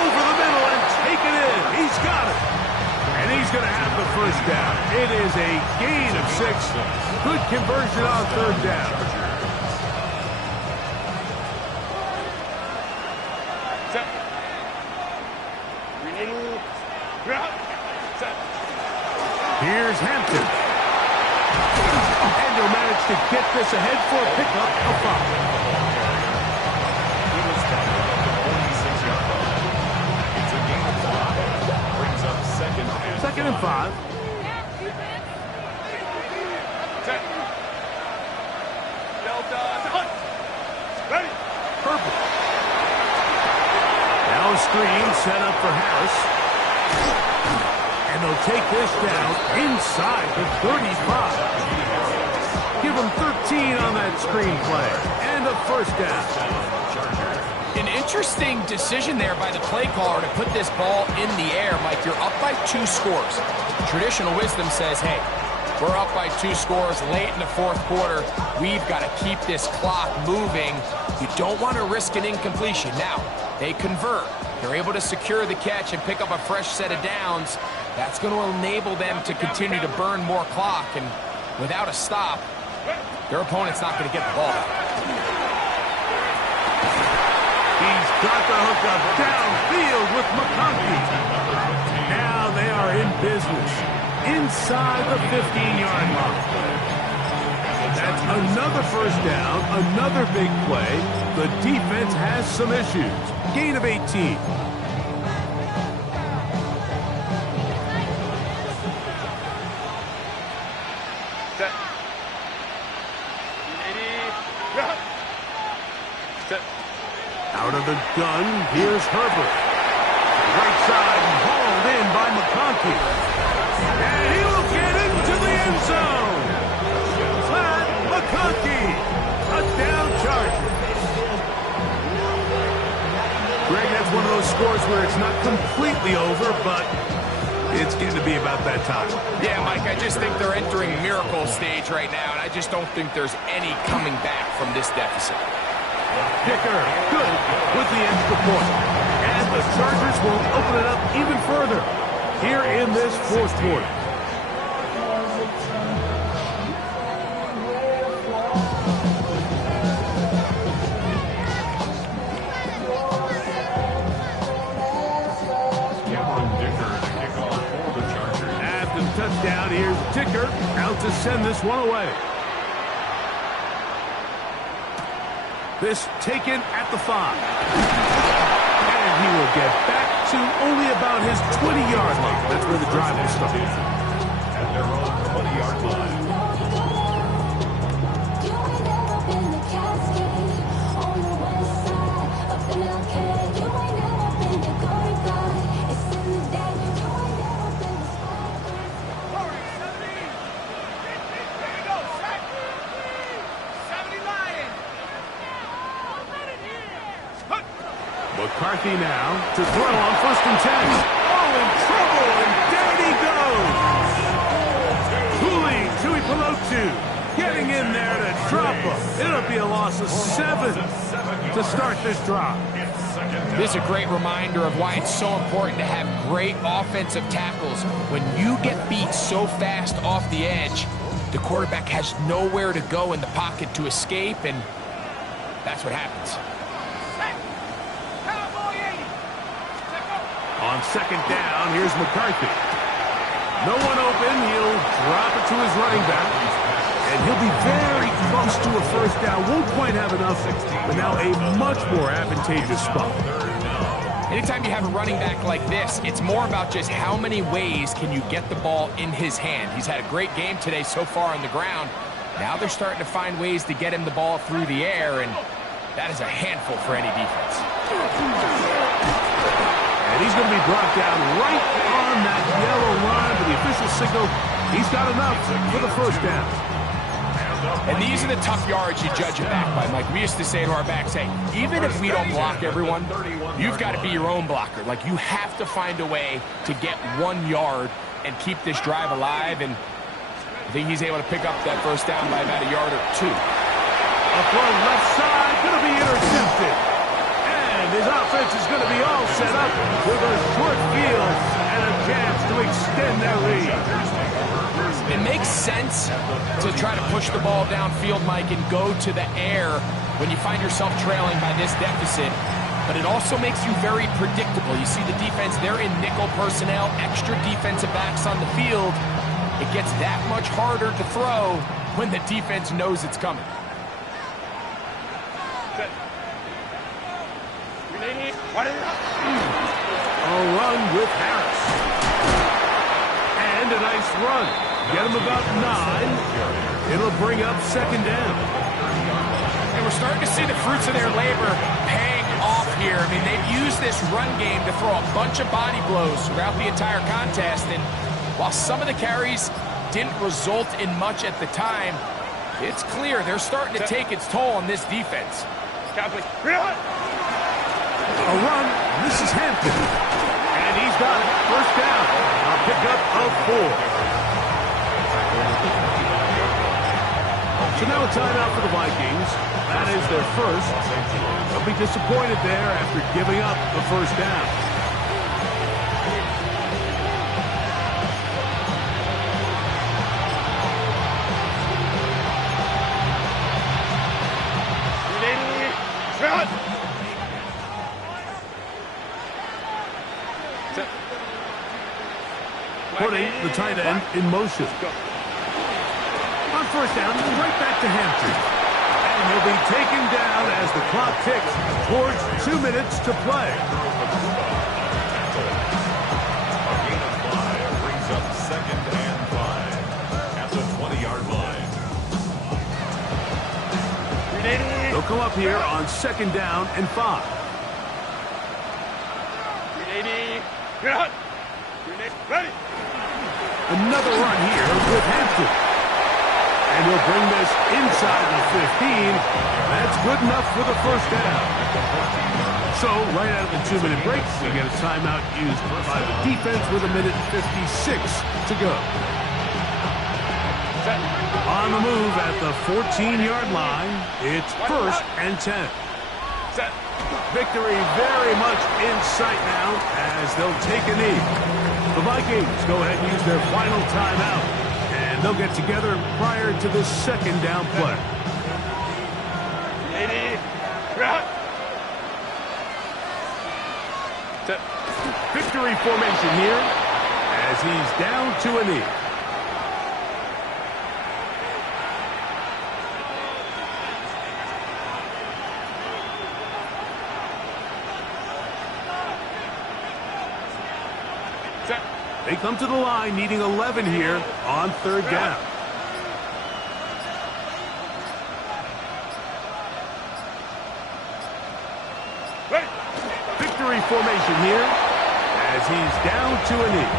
Over the middle and take it in. He's got it. And he's going to have the first down. It is a gain of 6. Good conversion on third down. Here's Hampton. And he'll manage to get this ahead for a pickup of 5. He was tackled at the 46-yard line. It's a gain of 5. Brings up second and 5. Ready. Purple. Now a screen set up for Harris. And they'll take this down inside the 35. Give them 13 on that screen play. And a first down. An interesting decision there by the play caller to put this ball in the air. Mike, you're up by 2 scores. Traditional wisdom says, hey, we're up by 2 scores late in the fourth quarter. We've got to keep this clock moving. You don't want to risk an incompletion. Now, they convert. They're able to secure the catch and pick up a fresh set of downs. That's going to enable them to continue to burn more clock. And without a stop, their opponent's not going to get the ball out. He's got the hook up downfield with McConkey. Now they are in business inside the 15-yard line. That's another first down, another big play. The defense has some issues. Gain of 18. Out of the gun, here's Herbert. Right side and hauled in by McConkey. And he will get into the end zone. Flat McConkey. Touchdown Chargers. Greg, that's one of those scores where it's not completely over, but it's getting to be about that time. Yeah, Mike, I just think they're entering miracle stage right now, and I just don't think there's any coming back from this deficit. Kicker, good with the extra point. And the Chargers will open it up even further here in this fourth quarter. After the touchdown, here's Dicker out to send this one away. This taken at the 5. And he will get back to only about his 20-yard line. That's where the drive will start. At their own 20-yard line. McCarthy now to throw on 1st and 10. Oh, in trouble, and down he goes. Cooley, Tuipulotu, getting in there to drop him. It'll be a loss of 7 to start this drive. This is a great reminder of why it's so important to have great offensive tackles. When you get beat so fast off the edge, the quarterback has nowhere to go in the pocket to escape, and that's what happens. On 2nd down, here's McCarthy. No one open. He'll drop it to his running back. And he'll be very close to a 1st down. Won't quite have enough, but now a much more advantageous spot. Anytime you have a running back like this, it's more about just how many ways can you get the ball in his hand. He's had a great game today so far on the ground. Now they're starting to find ways to get him the ball through the air, and that is a handful for any defense. And he's going to be brought down right on that yellow line, but the official signal, he's got enough for the 1st down. And these are the tough yards you judge it back by, Mike. We used to say to our backs, hey, even if we don't block everyone, you've got to be your own blocker. Like, you have to find a way to get 1 yard and keep this drive alive, and I think he's able to pick up that 1st down by about a yard or 2. A throw left side, going to be intercepted. And his offense is going to be all set up with a short field and a chance to extend their lead. It makes sense to try to push the ball downfield, Mike, and go to the air when you find yourself trailing by this deficit. But it also makes you very predictable. You see the defense, they're in nickel personnel, extra defensive backs on the field. It gets that much harder to throw when the defense knows it's coming. A run with Harris. And a nice run. Get him about 9. It'll bring up 2nd down. And we're starting to see the fruits of their labor paying off here. I mean, they've used this run game to throw a bunch of body blows throughout the entire contest. And while some of the carries didn't result in much at the time, it's clear they're starting to take its toll on this defense. A run. This is Hampton. And he's got it. 1st down. A pickup of 4. So now a timeout for the Vikings. That is their 1st. They'll be disappointed there after giving up the 1st down. Putting the tight end in motion. On 1st down, right back to Hampton. And he'll be taken down as the clock ticks towards 2 minutes to play. A gain of 5 brings up 2nd and 5 at the 20-yard line. They'll come up here on 2nd down and 5. Ready. Another run here with Hampton. And he'll bring this inside the 15. That's good enough for the 1st down. So, right out of the 2-minute break, we get a timeout used by the defense with 1:56 to go. On the move at the 14-yard line, it's 1st and 10. Victory very much in sight now as they'll take a knee. The Vikings go ahead and use their final timeout, and they'll get together prior to the 2nd down play. Victory formation here as he's down to a knee. They come to the line needing 11 here on 3rd down. Victory formation here as he's down to a knee.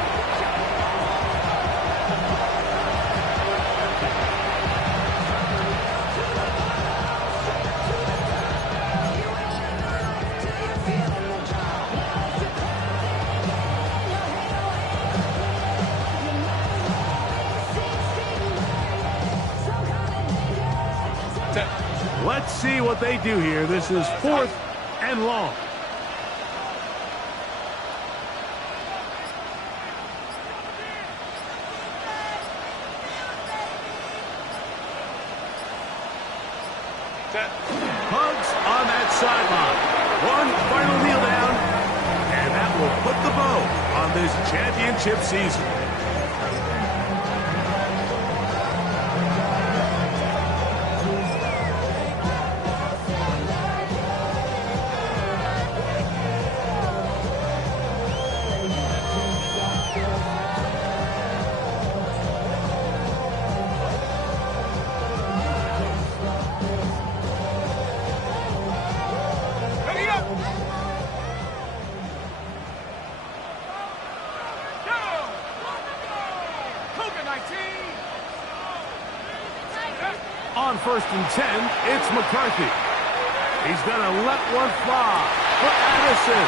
Let's see what they do here. This is 4th and long. Hugs on that sideline. One final kneel down, and that will put the bow on this championship season. On 1st and 10, it's McCarthy. He's going to let one fly for Addison.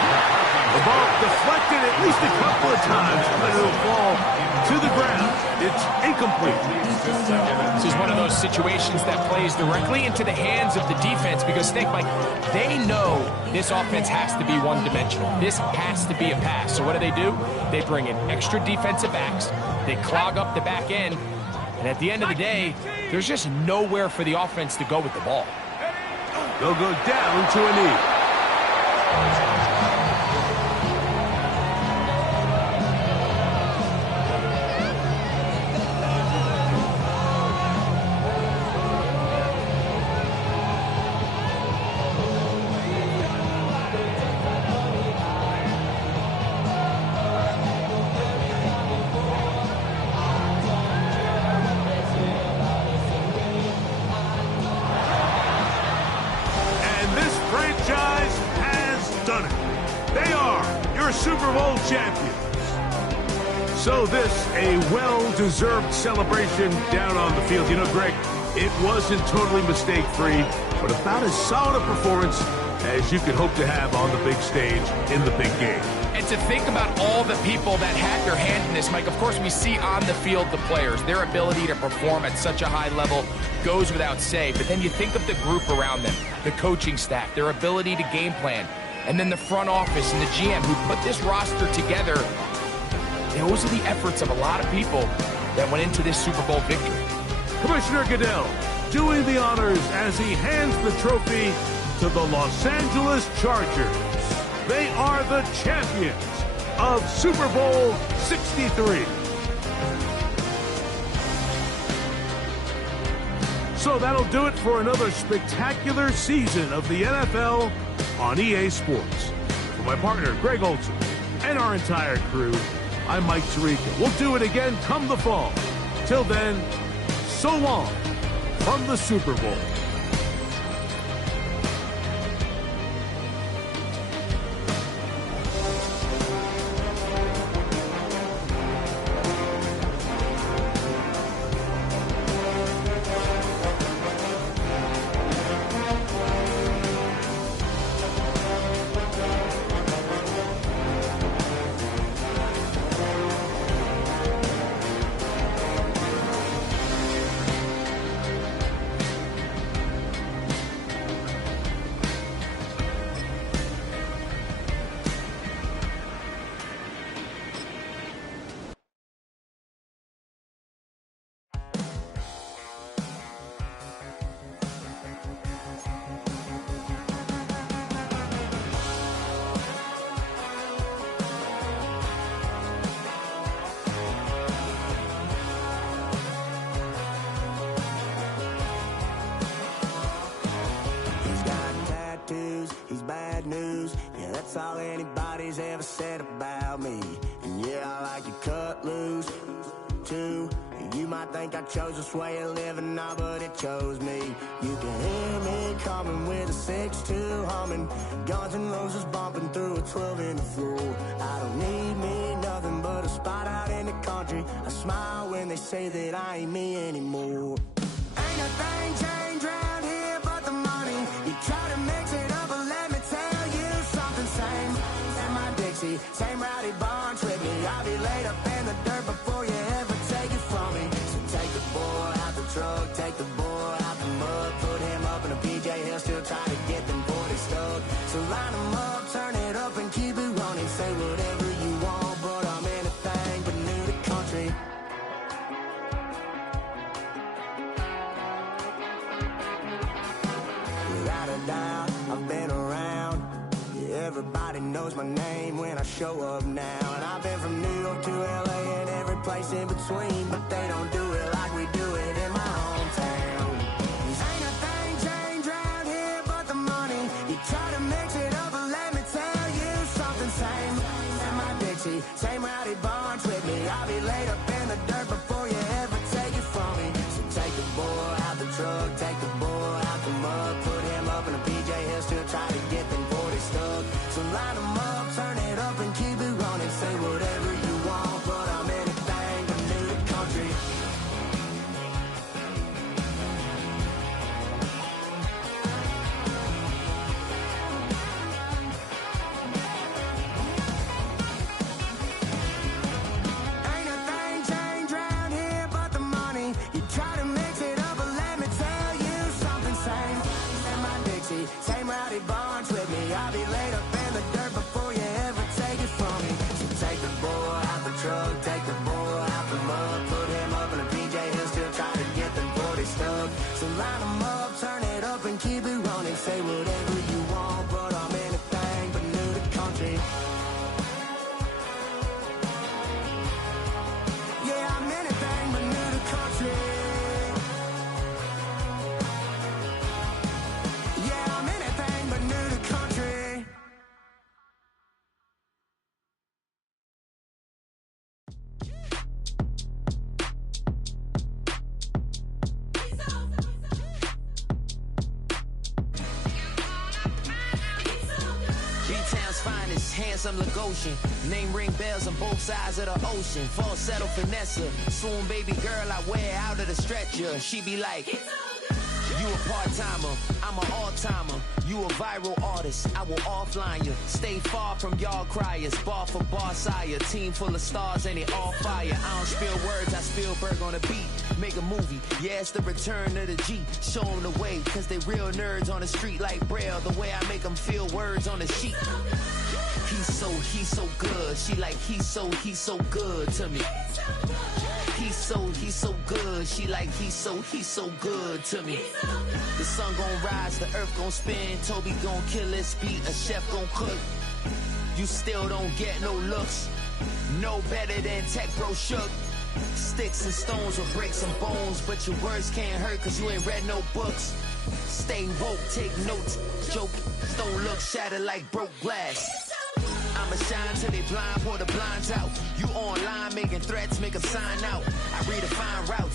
The ball deflected at least a couple of times, but it'll fall to the ground. It's incomplete. This is one of those situations that plays directly into the hands of the defense because think, Mike, they know this offense has to be one-dimensional. This has to be a pass. So what do? They bring in extra defensive backs. They clog up the back end. And at the end of the day, there's just nowhere for the offense to go with the ball. They'll go down to a knee. Franchise has done it. They are your Super Bowl champions. So this, a well-deserved celebration down on the field. You know, Greg, it wasn't totally mistake-free, but about as solid a performance as you could hope to have on the big stage in the big game. And to think about all the people that had their hand in this, Mike, of course we see on the field the players, their ability to perform at such a high level goes without say, but then you think of the group around them, the coaching staff, their ability to game plan, and then the front office and the GM who put this roster together. Those are the efforts of a lot of people that went into this Super Bowl victory. Commissioner Goodell doing the honors as he hands the trophy to the Los Angeles Chargers. They are the champions of Super Bowl 63. So that'll do it for another spectacular season of the NFL on EA Sports. For my partner, Greg Olson, and our entire crew, I'm Mike Tirico. We'll do it again come the fall. Till then, so long from the Super Bowl. All anybody's ever said about me. And yeah, I like to cut loose too. You might think I chose this way of living now, but it chose me. You can hear me coming with a 6-2 humming, Guns N' Roses bumping through a 12 in the floor. I don't need me nothing but a spot out in the country. I smile when they say that I ain't me anymore. Ain't a thing changed round here but the money. You try to mix it up, but let me tell you something. Same in my Dixie, same rowdy bunch with me. I'll be laid up in the dirt before you ever take it from me. So take the boy out the truck, take the boy out the mud, put him up in a PJ my name when I show up now. And I've been from New York to LA and every place in between, but they don't do it like we do it in my hometown. 'Cause ain't a thing changed round here but the money. You try to mix it up, but let me tell you something. Same in my Dixie, same rowdy bunch with me. I'll be laid up in the dirt before you ever take it from me. So take the boy out the truck, take the boy out the mud, put him up in a PJ, he'll still try to get them 40 stuck. So line them up, turn it up and keep it running. Say whatever you want, but I'm anything but new to country. Ain't a thing changed round here but the money. You try to mix it up, but let me tell you something. Same in my Dixie, same rowdy bunch with me. I'll be laid up in the dirt before you ever take it from me. So take the boy out the truck, take the boy out the mud, put him up in a PJ, he'll still try to get them 40 stuck. So line them up, turn it up and keep it running. Say whatever you want, but I'm anything but new to country. Yeah, I'm anything but new to country. Yeah, I'm anything but new to country. B-Town's finest, handsome Lagosian. Name ring bells on both sides of the ocean. Falsetto Vanessa, swoon baby girl I wear out of the stretcher. She be like, you a part-timer, I'm an all-timer. You a viral artist, I will offline you. Stay far from y'all criers, bar for bar sire. Team full of stars and it all fire. I don't spill words, I Spielberg on a beat. Make a movie, yeah, it's the return of the G. Show them the way, cause they real nerds on the street like Braille. The way I make them feel words on the sheet. He's so good. She like, he's so good to me. He's so good. She like, he's so good to me. The sun gon' rise, the earth gon' spin. Toby gon' kill this beat, a chef gon' cook. You still don't get no looks. No better than Tech Bro Shook. Sticks and stones will break some bones, but your words can't hurt cause you ain't read no books. Stay woke, take notes, joke, don't look shattered like broke glass. I'ma shine till they blind, pour the blinds out. You online making threats, make them sign out. I redefine routes.